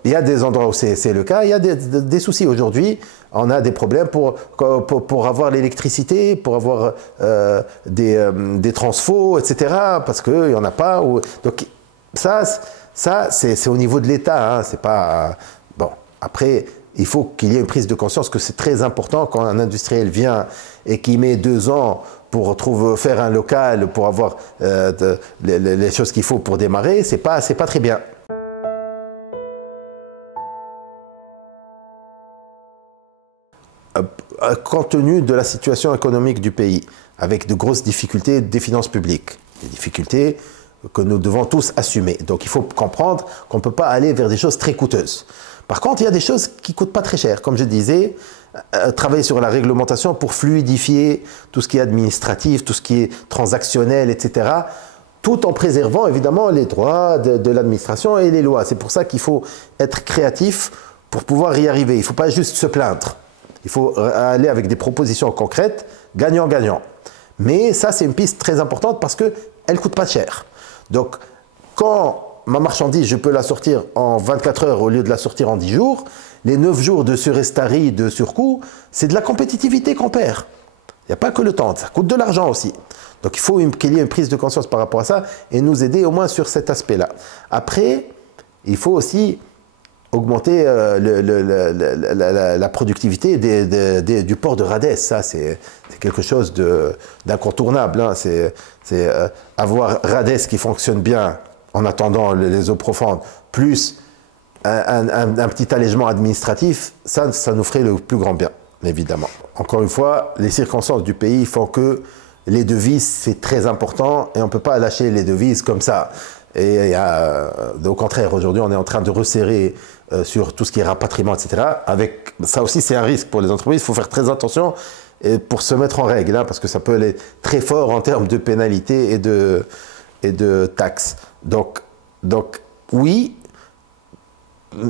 Il y a des endroits où c'est le cas, il y a des soucis aujourd'hui. On a des problèmes pour avoir l'électricité, pour avoir des transfos, etc. Parce qu'il n'y en a pas. Donc ça c'est au niveau de l'État. Hein, c'est pas bon. Après, il faut qu'il y ait une prise de conscience que c'est très important quand un industriel vient et qui met 2 ans pour faire un local, pour avoir les choses qu'il faut pour démarrer. C'est pas très bien. Compte tenu de la situation économique du pays, avec de grosses difficultés des finances publiques, des difficultés que nous devons tous assumer. Donc il faut comprendre qu'on ne peut pas aller vers des choses très coûteuses. Par contre, il y a des choses qui ne coûtent pas très cher. Comme je disais, travailler sur la réglementation pour fluidifier tout ce qui est administratif, tout ce qui est transactionnel, etc., tout en préservant évidemment les droits de l'administration et les lois. C'est pour ça qu'il faut être créatif pour pouvoir y arriver. Il ne faut pas juste se plaindre. Il faut aller avec des propositions concrètes, gagnant-gagnant. Mais ça, c'est une piste très importante parce qu'elle ne coûte pas cher. Donc, quand ma marchandise, je peux la sortir en 24 heures au lieu de la sortir en 10 jours, les 9 jours de surestarie, de surcoût, c'est de la compétitivité qu'on perd. Il n'y a pas que le temps, ça coûte de l'argent aussi. Donc, il faut qu'il y ait une prise de conscience par rapport à ça et nous aider au moins sur cet aspect-là. Après, il faut aussi augmenter la productivité du port de Radès. Ça, c'est quelque chose d'incontournable. Hein. C'est avoir Radès qui fonctionne bien en attendant les eaux profondes, plus un petit allègement administratif, ça nous ferait le plus grand bien, évidemment. Encore une fois, les circonstances du pays font que les devises, c'est très important et on ne peut pas lâcher les devises comme ça. Et au contraire, aujourd'hui, on est en train de resserrer sur tout ce qui est rapatriement, etc. Avec, ça aussi, c'est un risque pour les entreprises. Il faut faire très attention pour se mettre en règle, hein, parce que ça peut aller très fort en termes de pénalités et de taxes. Donc, oui,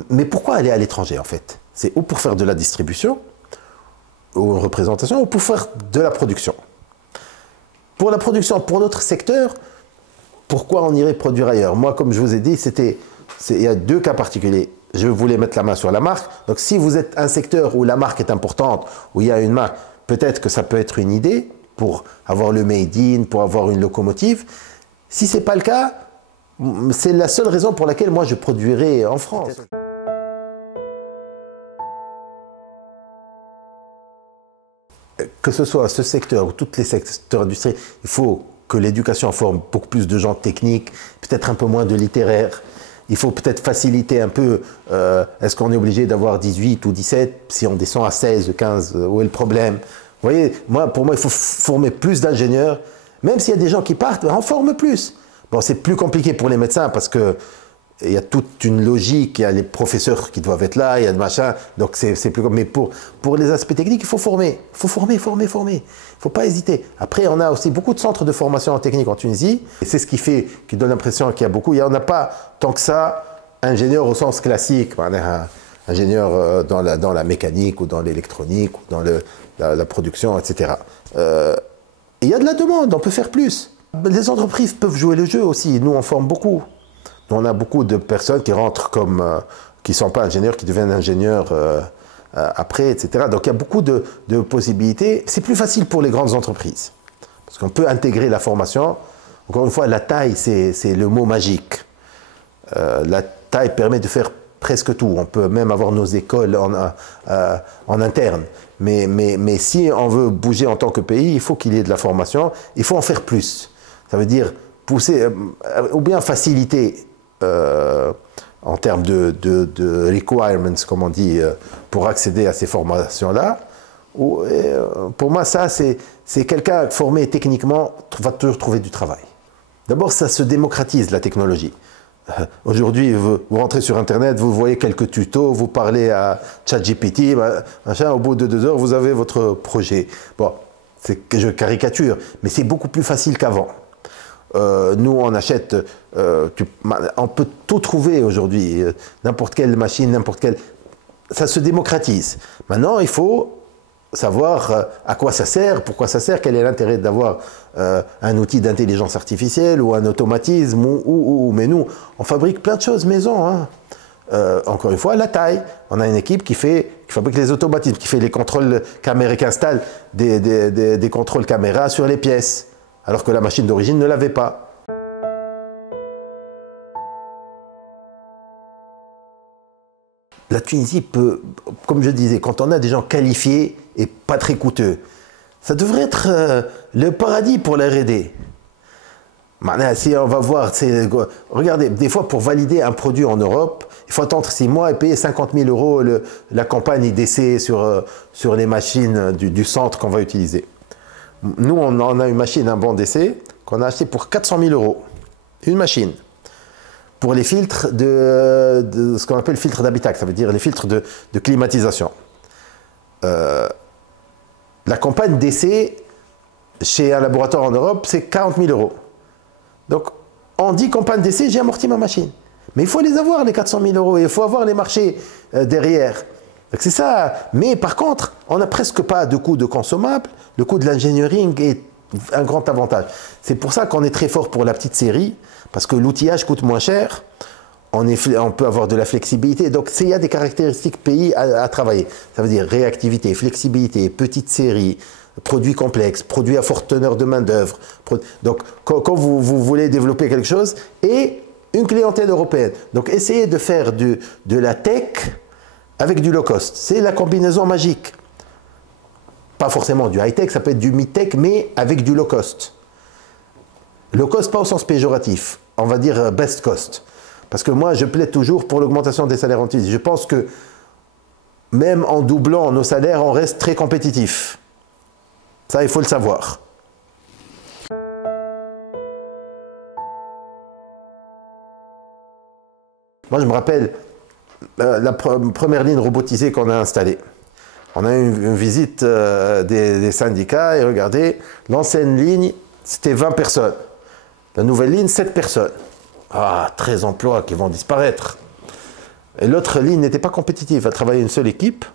mais pourquoi aller à l'étranger, en fait? C'est ou pour faire de la distribution, ou une représentation, ou pour faire de la production. Pour la production, pour notre secteur, pourquoi on irait produire ailleurs? Moi, comme je vous ai dit, il y a 2 cas particuliers. Je voulais mettre la main sur la marque. Donc, si vous êtes un secteur où la marque est importante, où il y a une marque, peut-être que ça peut être une idée pour avoir le made in, pour avoir une locomotive. Si ce n'est pas le cas, c'est la seule raison pour laquelle moi je produirais en France. Que ce soit ce secteur ou tous les secteurs industriels, il faut que l'éducation forme beaucoup plus de gens techniques, peut-être un peu moins de littéraires. Il faut peut-être faciliter un peu, est-ce qu'on est obligé d'avoir 18 ou 17, si on descend à 16, 15, où est le problème? Vous voyez, pour moi, il faut former plus d'ingénieurs, même s'il y a des gens qui partent, on forme plus. Bon, c'est plus compliqué pour les médecins parce que il y a toute une logique, il y a les professeurs qui doivent être là, il y a de machin, donc c'est plus compliqué. Mais pour les aspects techniques, il faut former. Il faut former. Il ne faut pas hésiter. Après, on a aussi beaucoup de centres de formation en technique en Tunisie. Et c'est ce qui donne l'impression qu'il y a beaucoup. On n'a pas tant que ça ingénieur au sens classique. On a ingénieur dans la mécanique ou dans l'électronique ou dans la production, etc. Il y a de la demande, on peut faire plus. Les entreprises peuvent jouer le jeu aussi. Nous, on forme beaucoup. On a beaucoup de personnes qui rentrent qui ne sont pas ingénieurs, qui deviennent ingénieurs après, etc. Donc il y a beaucoup de possibilités. C'est plus facile pour les grandes entreprises, parce qu'on peut intégrer la formation. Encore une fois, la taille, c'est le mot magique. La taille permet de faire presque tout. On peut même avoir nos écoles en interne. Mais si on veut bouger en tant que pays, il faut qu'il y ait de la formation. Il faut en faire plus. Ça veut dire pousser, ou bien faciliter en termes de requirements, comme on dit, pour accéder à ces formations-là, Pour moi, ça, c'est quelqu'un formé techniquement va toujours trouver du travail. D'abord, ça se démocratise, la technologie. Aujourd'hui, vous rentrez sur Internet, vous voyez quelques tutos, vous parlez à ChatGPT, machin, au bout de 2 heures, vous avez votre projet. Bon, c'est que je caricature, mais c'est beaucoup plus facile qu'avant. Nous, on achète, on peut tout trouver aujourd'hui, n'importe quelle machine, n'importe quelle... Ça se démocratise. Maintenant, il faut savoir à quoi ça sert, pourquoi ça sert, quel est l'intérêt d'avoir un outil d'intelligence artificielle ou un automatisme, mais nous, on fabrique plein de choses maison. Hein. Encore une fois, la taille. On a une équipe qui fabrique les automatismes, qui fait les contrôles caméra, qui installe des contrôles caméra sur les pièces, alors que la machine d'origine ne l'avait pas. La Tunisie peut, comme je disais, quand on a des gens qualifiés et pas très coûteux, ça devrait être le paradis pour la R&D. Si on va voir, regardez, des fois pour valider un produit en Europe, il faut attendre 6 mois et payer 50 000 € la campagne d'essai sur les machines du centre qu'on va utiliser. Nous, on a une machine, un banc d'essai, qu'on a acheté pour 400 000 €. Une machine. Pour les filtres de ce qu'on appelle filtres d'habitat, ça veut dire les filtres de climatisation. La campagne d'essai chez un laboratoire en Europe, c'est 40 000 €. Donc, en 10 campagnes d'essai, j'ai amorti ma machine. Mais il faut les avoir, les 400 000 €, et il faut avoir les marchés derrière. C'est ça. Mais par contre, on n'a presque pas de coût de consommable. Le coût de l'engineering est un grand avantage. C'est pour ça qu'on est très fort pour la petite série, parce que l'outillage coûte moins cher, on peut avoir de la flexibilité. Donc, il y a des caractéristiques pays à travailler. Ça veut dire réactivité, flexibilité, petite série, produits complexes, produits à forte teneur de main-d'œuvre. Donc, quand vous voulez développer quelque chose, et une clientèle européenne. Donc, essayez de faire de la tech avec du low-cost. C'est la combinaison magique. Pas forcément du high-tech, ça peut être du mid-tech, mais avec du low-cost. Low-cost, pas au sens péjoratif, on va dire best cost. Parce que moi, je plaide toujours pour l'augmentation des salaires en Tunisie. Je pense que même en doublant nos salaires, on reste très compétitif. Ça, il faut le savoir. Moi, je me rappelle la première ligne robotisée qu'on a installée. On a eu une visite des syndicats et regardez, l'ancienne ligne, c'était 20 personnes. La nouvelle ligne, 7 personnes. Ah, 13 emplois qui vont disparaître. Et l'autre ligne n'était pas compétitive. Elle travaillait une seule équipe.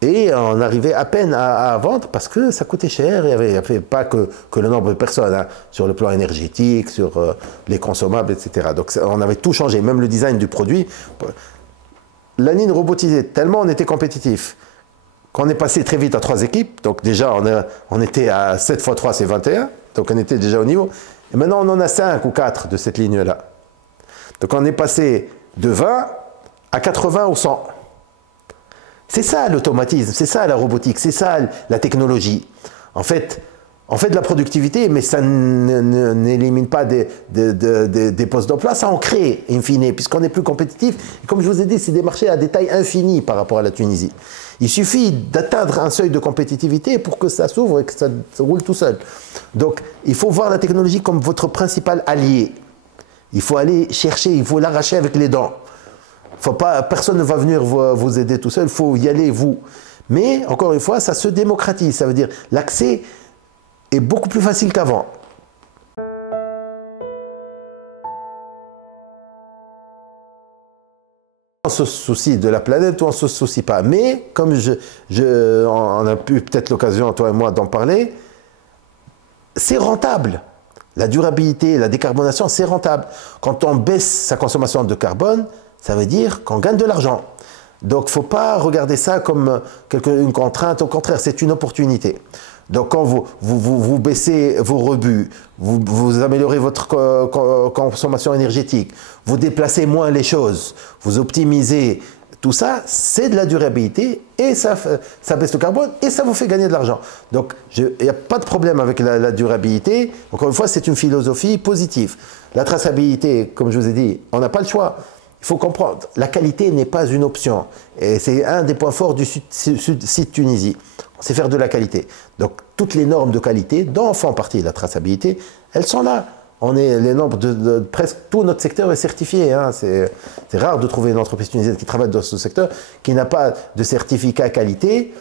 Et on arrivait à peine à vendre parce que ça coûtait cher. Il n'y avait pas que le nombre de personnes, hein, sur le plan énergétique, sur les consommables, etc. Donc on avait tout changé, même le design du produit. La ligne robotisée, tellement on était compétitif, qu'on est passé très vite à 3 équipes. Donc déjà, on était à 7 x 3, c'est 21. Donc on était déjà au niveau. Et maintenant, on en a 5 ou 4 de cette ligne-là. Donc on est passé de 20 à 80 ou 100. C'est ça l'automatisme, c'est ça la robotique, c'est ça la technologie. En fait, on fait de la productivité, mais ça n'élimine pas des postes d'emploi, ça en crée, in fine, puisqu'on est plus compétitif. Et comme je vous ai dit, c'est des marchés à des tailles infinies par rapport à la Tunisie. Il suffit d'atteindre un seuil de compétitivité pour que ça s'ouvre et que ça roule tout seul. Donc, il faut voir la technologie comme votre principal allié. Il faut aller chercher, il faut l'arracher avec les dents. Personne ne va venir vous aider tout seul, il faut y aller vous. Mais, encore une fois, ça se démocratise. Ça veut dire l'accès est beaucoup plus facile qu'avant. On se soucie de la planète ou on ne se soucie pas. Mais, comme on a eu peut-être l'occasion, toi et moi, d'en parler, c'est rentable. La durabilité, la décarbonation, c'est rentable. Quand on baisse sa consommation de carbone, ça veut dire qu'on gagne de l'argent. Donc, il ne faut pas regarder ça comme une contrainte. Au contraire, c'est une opportunité. Donc, quand vous baissez vos rebuts, vous améliorez votre consommation énergétique, vous déplacez moins les choses, vous optimisez, tout ça, c'est de la durabilité et ça baisse le carbone et ça vous fait gagner de l'argent. Donc, il n'y a pas de problème avec la durabilité. Encore une fois, c'est une philosophie positive. La traçabilité, comme je vous ai dit, on n'a pas le choix. il faut comprendre, la qualité n'est pas une option. Et c'est un des points forts du site Tunisie. On sait faire de la qualité. Donc, toutes les normes de qualité, dont font partie la traçabilité, elles sont là. Les normes de presque tout notre secteur est certifié. Hein. C'est rare de trouver une entreprise tunisienne qui travaille dans ce secteur qui n'a pas de certificat qualité.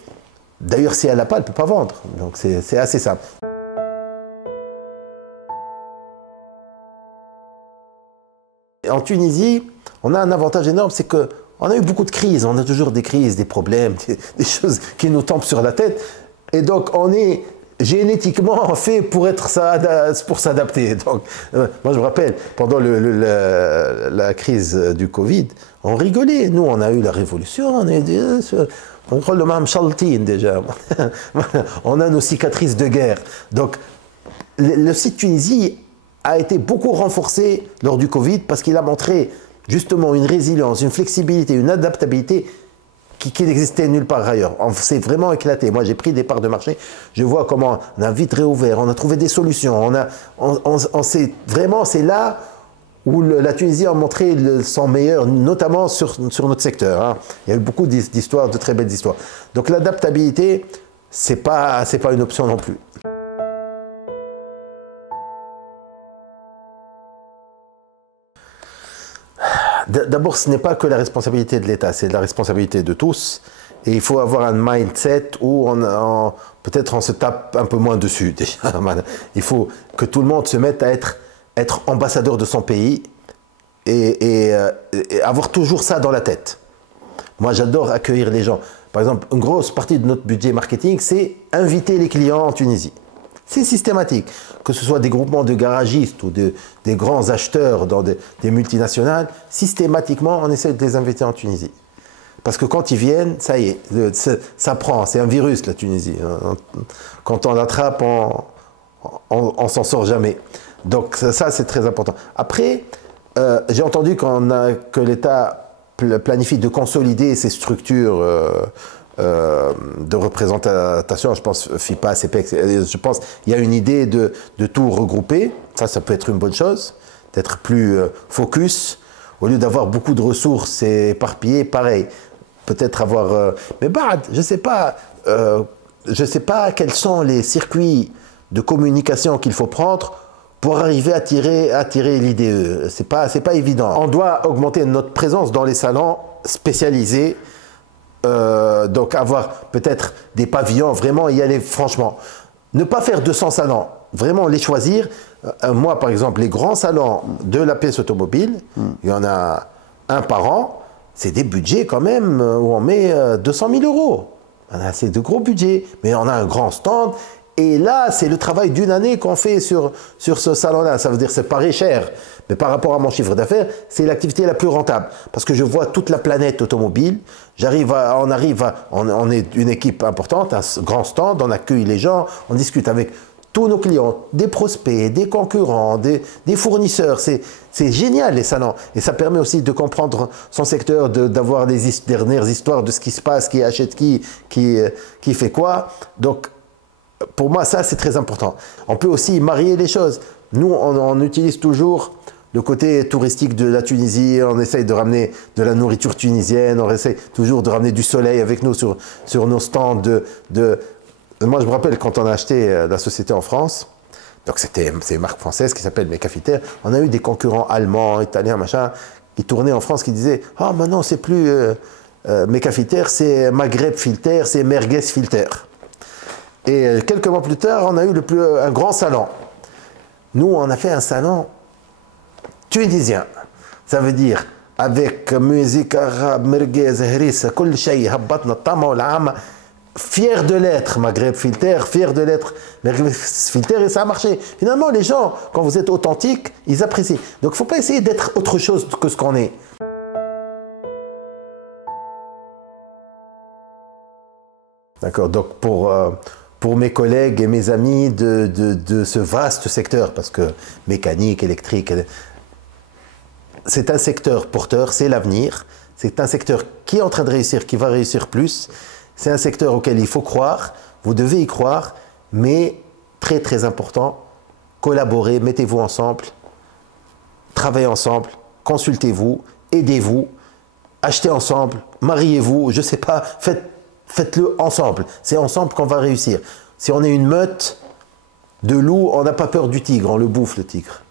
D'ailleurs, si elle n'a pas, elle ne peut pas vendre. Donc, c'est assez simple. En Tunisie, on a un avantage énorme, c'est qu'on a eu beaucoup de crises. On a toujours des crises, des problèmes, des choses qui nous tombent sur la tête. Et donc, on est génétiquement fait pour s'adapter. Donc, moi, je me rappelle, pendant la crise du Covid, on rigolait. Nous, on a eu la révolution, on croit le même Chaltine déjà. On a nos cicatrices de guerre. Donc, le site Tunisie a été beaucoup renforcé lors du Covid parce qu'il a montré justement une résilience, une flexibilité, une adaptabilité qui n'existait nulle part ailleurs. On s'est vraiment éclaté. Moi, j'ai pris des parts de marché. Je vois comment on a vite réouvert, on a trouvé des solutions. C'est là où la Tunisie a montré son meilleur, notamment sur notre secteur. Hein. Il y a eu beaucoup d'histoires, de très belles histoires. Donc l'adaptabilité, c'est pas une option non plus. D'abord, ce n'est pas que la responsabilité de l'État, c'est la responsabilité de tous. Et il faut avoir un mindset où peut-être on se tape un peu moins dessus déjà. Il faut que tout le monde se mette à être ambassadeur de son pays et avoir toujours ça dans la tête. Moi, j'adore accueillir les gens. Par exemple, une grosse partie de notre budget marketing, c'est inviter les clients en Tunisie. C'est systématique. Que ce soit des groupements de garagistes ou des grands acheteurs dans des multinationales, systématiquement, on essaie de les inviter en Tunisie. Parce que quand ils viennent, ça y est, ça prend. C'est un virus, la Tunisie. Quand on l'attrape, on s'en sort jamais. Donc ça, c'est très important. Après, j'ai entendu que l'État planifie de consolider ses structures de représentation, je pense FIPA, CPEX, je pense qu'il y a une idée de tout regrouper. Ça peut être une bonne chose, d'être plus focus, au lieu d'avoir beaucoup de ressources éparpillées, pareil. Peut-être avoir... mais je ne sais pas quels sont les circuits de communication qu'il faut prendre pour arriver à tirer l'IDE. C'est pas évident. On doit augmenter notre présence dans les salons spécialisés. Donc avoir peut-être des pavillons, vraiment y aller franchement. Ne pas faire 200 salons, vraiment les choisir. Moi par exemple, les grands salons de la pièce automobile, il y en a un par an, c'est des budgets quand même où on met 200 000 euros. C'est de gros budgets, mais on a un grand stand. Et là, c'est le travail d'une année qu'on fait sur ce salon-là. Ça veut dire que c'est pas cher. Mais par rapport à mon chiffre d'affaires, c'est l'activité la plus rentable. Parce que je vois toute la planète automobile. On est une équipe importante, un grand stand, on accueille les gens, on discute avec tous nos clients, des prospects, des concurrents, des fournisseurs. C'est génial les salons. Et ça permet aussi de comprendre son secteur, d'avoir les dernières histoires de ce qui se passe, qui achète qui fait quoi. Donc, pour moi, ça, c'est très important. On peut aussi marier les choses. Nous, on utilise toujours le côté touristique de la Tunisie. On essaye de ramener de la nourriture tunisienne. On essaye toujours de ramener du soleil avec nous sur nos stands. Moi, je me rappelle quand on a acheté la société en France. Donc, c'est une marque française qui s'appelle Mecafilter. On a eu des concurrents allemands, italiens, machin, qui tournaient en France, qui disaient « Ah, maintenant, c'est plus Mecafilter, c'est Maghreb Filter, c'est Merguez Filter ». Et quelques mois plus tard, on a eu un grand salon. Nous, on a fait un salon tunisien. Ça veut dire avec musique arabe, merguez, harissa, kul shay, habbatna tama wal ama. Fier de l'être, Maghreb Filter, fier de l'être, Maghreb Filter, et ça a marché. Finalement, les gens, quand vous êtes authentique, ils apprécient. Donc, il ne faut pas essayer d'être autre chose que ce qu'on est. D'accord, donc pour mes collègues et mes amis de ce vaste secteur, parce que mécanique, électrique, c'est un secteur porteur, c'est l'avenir, c'est un secteur qui est en train de réussir, qui va réussir plus, c'est un secteur auquel il faut croire, vous devez y croire, mais très très important, collaborez, mettez-vous ensemble, travaillez ensemble, consultez-vous aidez-vous, achetez ensemble, mariez-vous, je sais pas, faites-le ensemble. C'est ensemble qu'on va réussir. Si on est une meute de loups, on n'a pas peur du tigre, on le bouffe le tigre.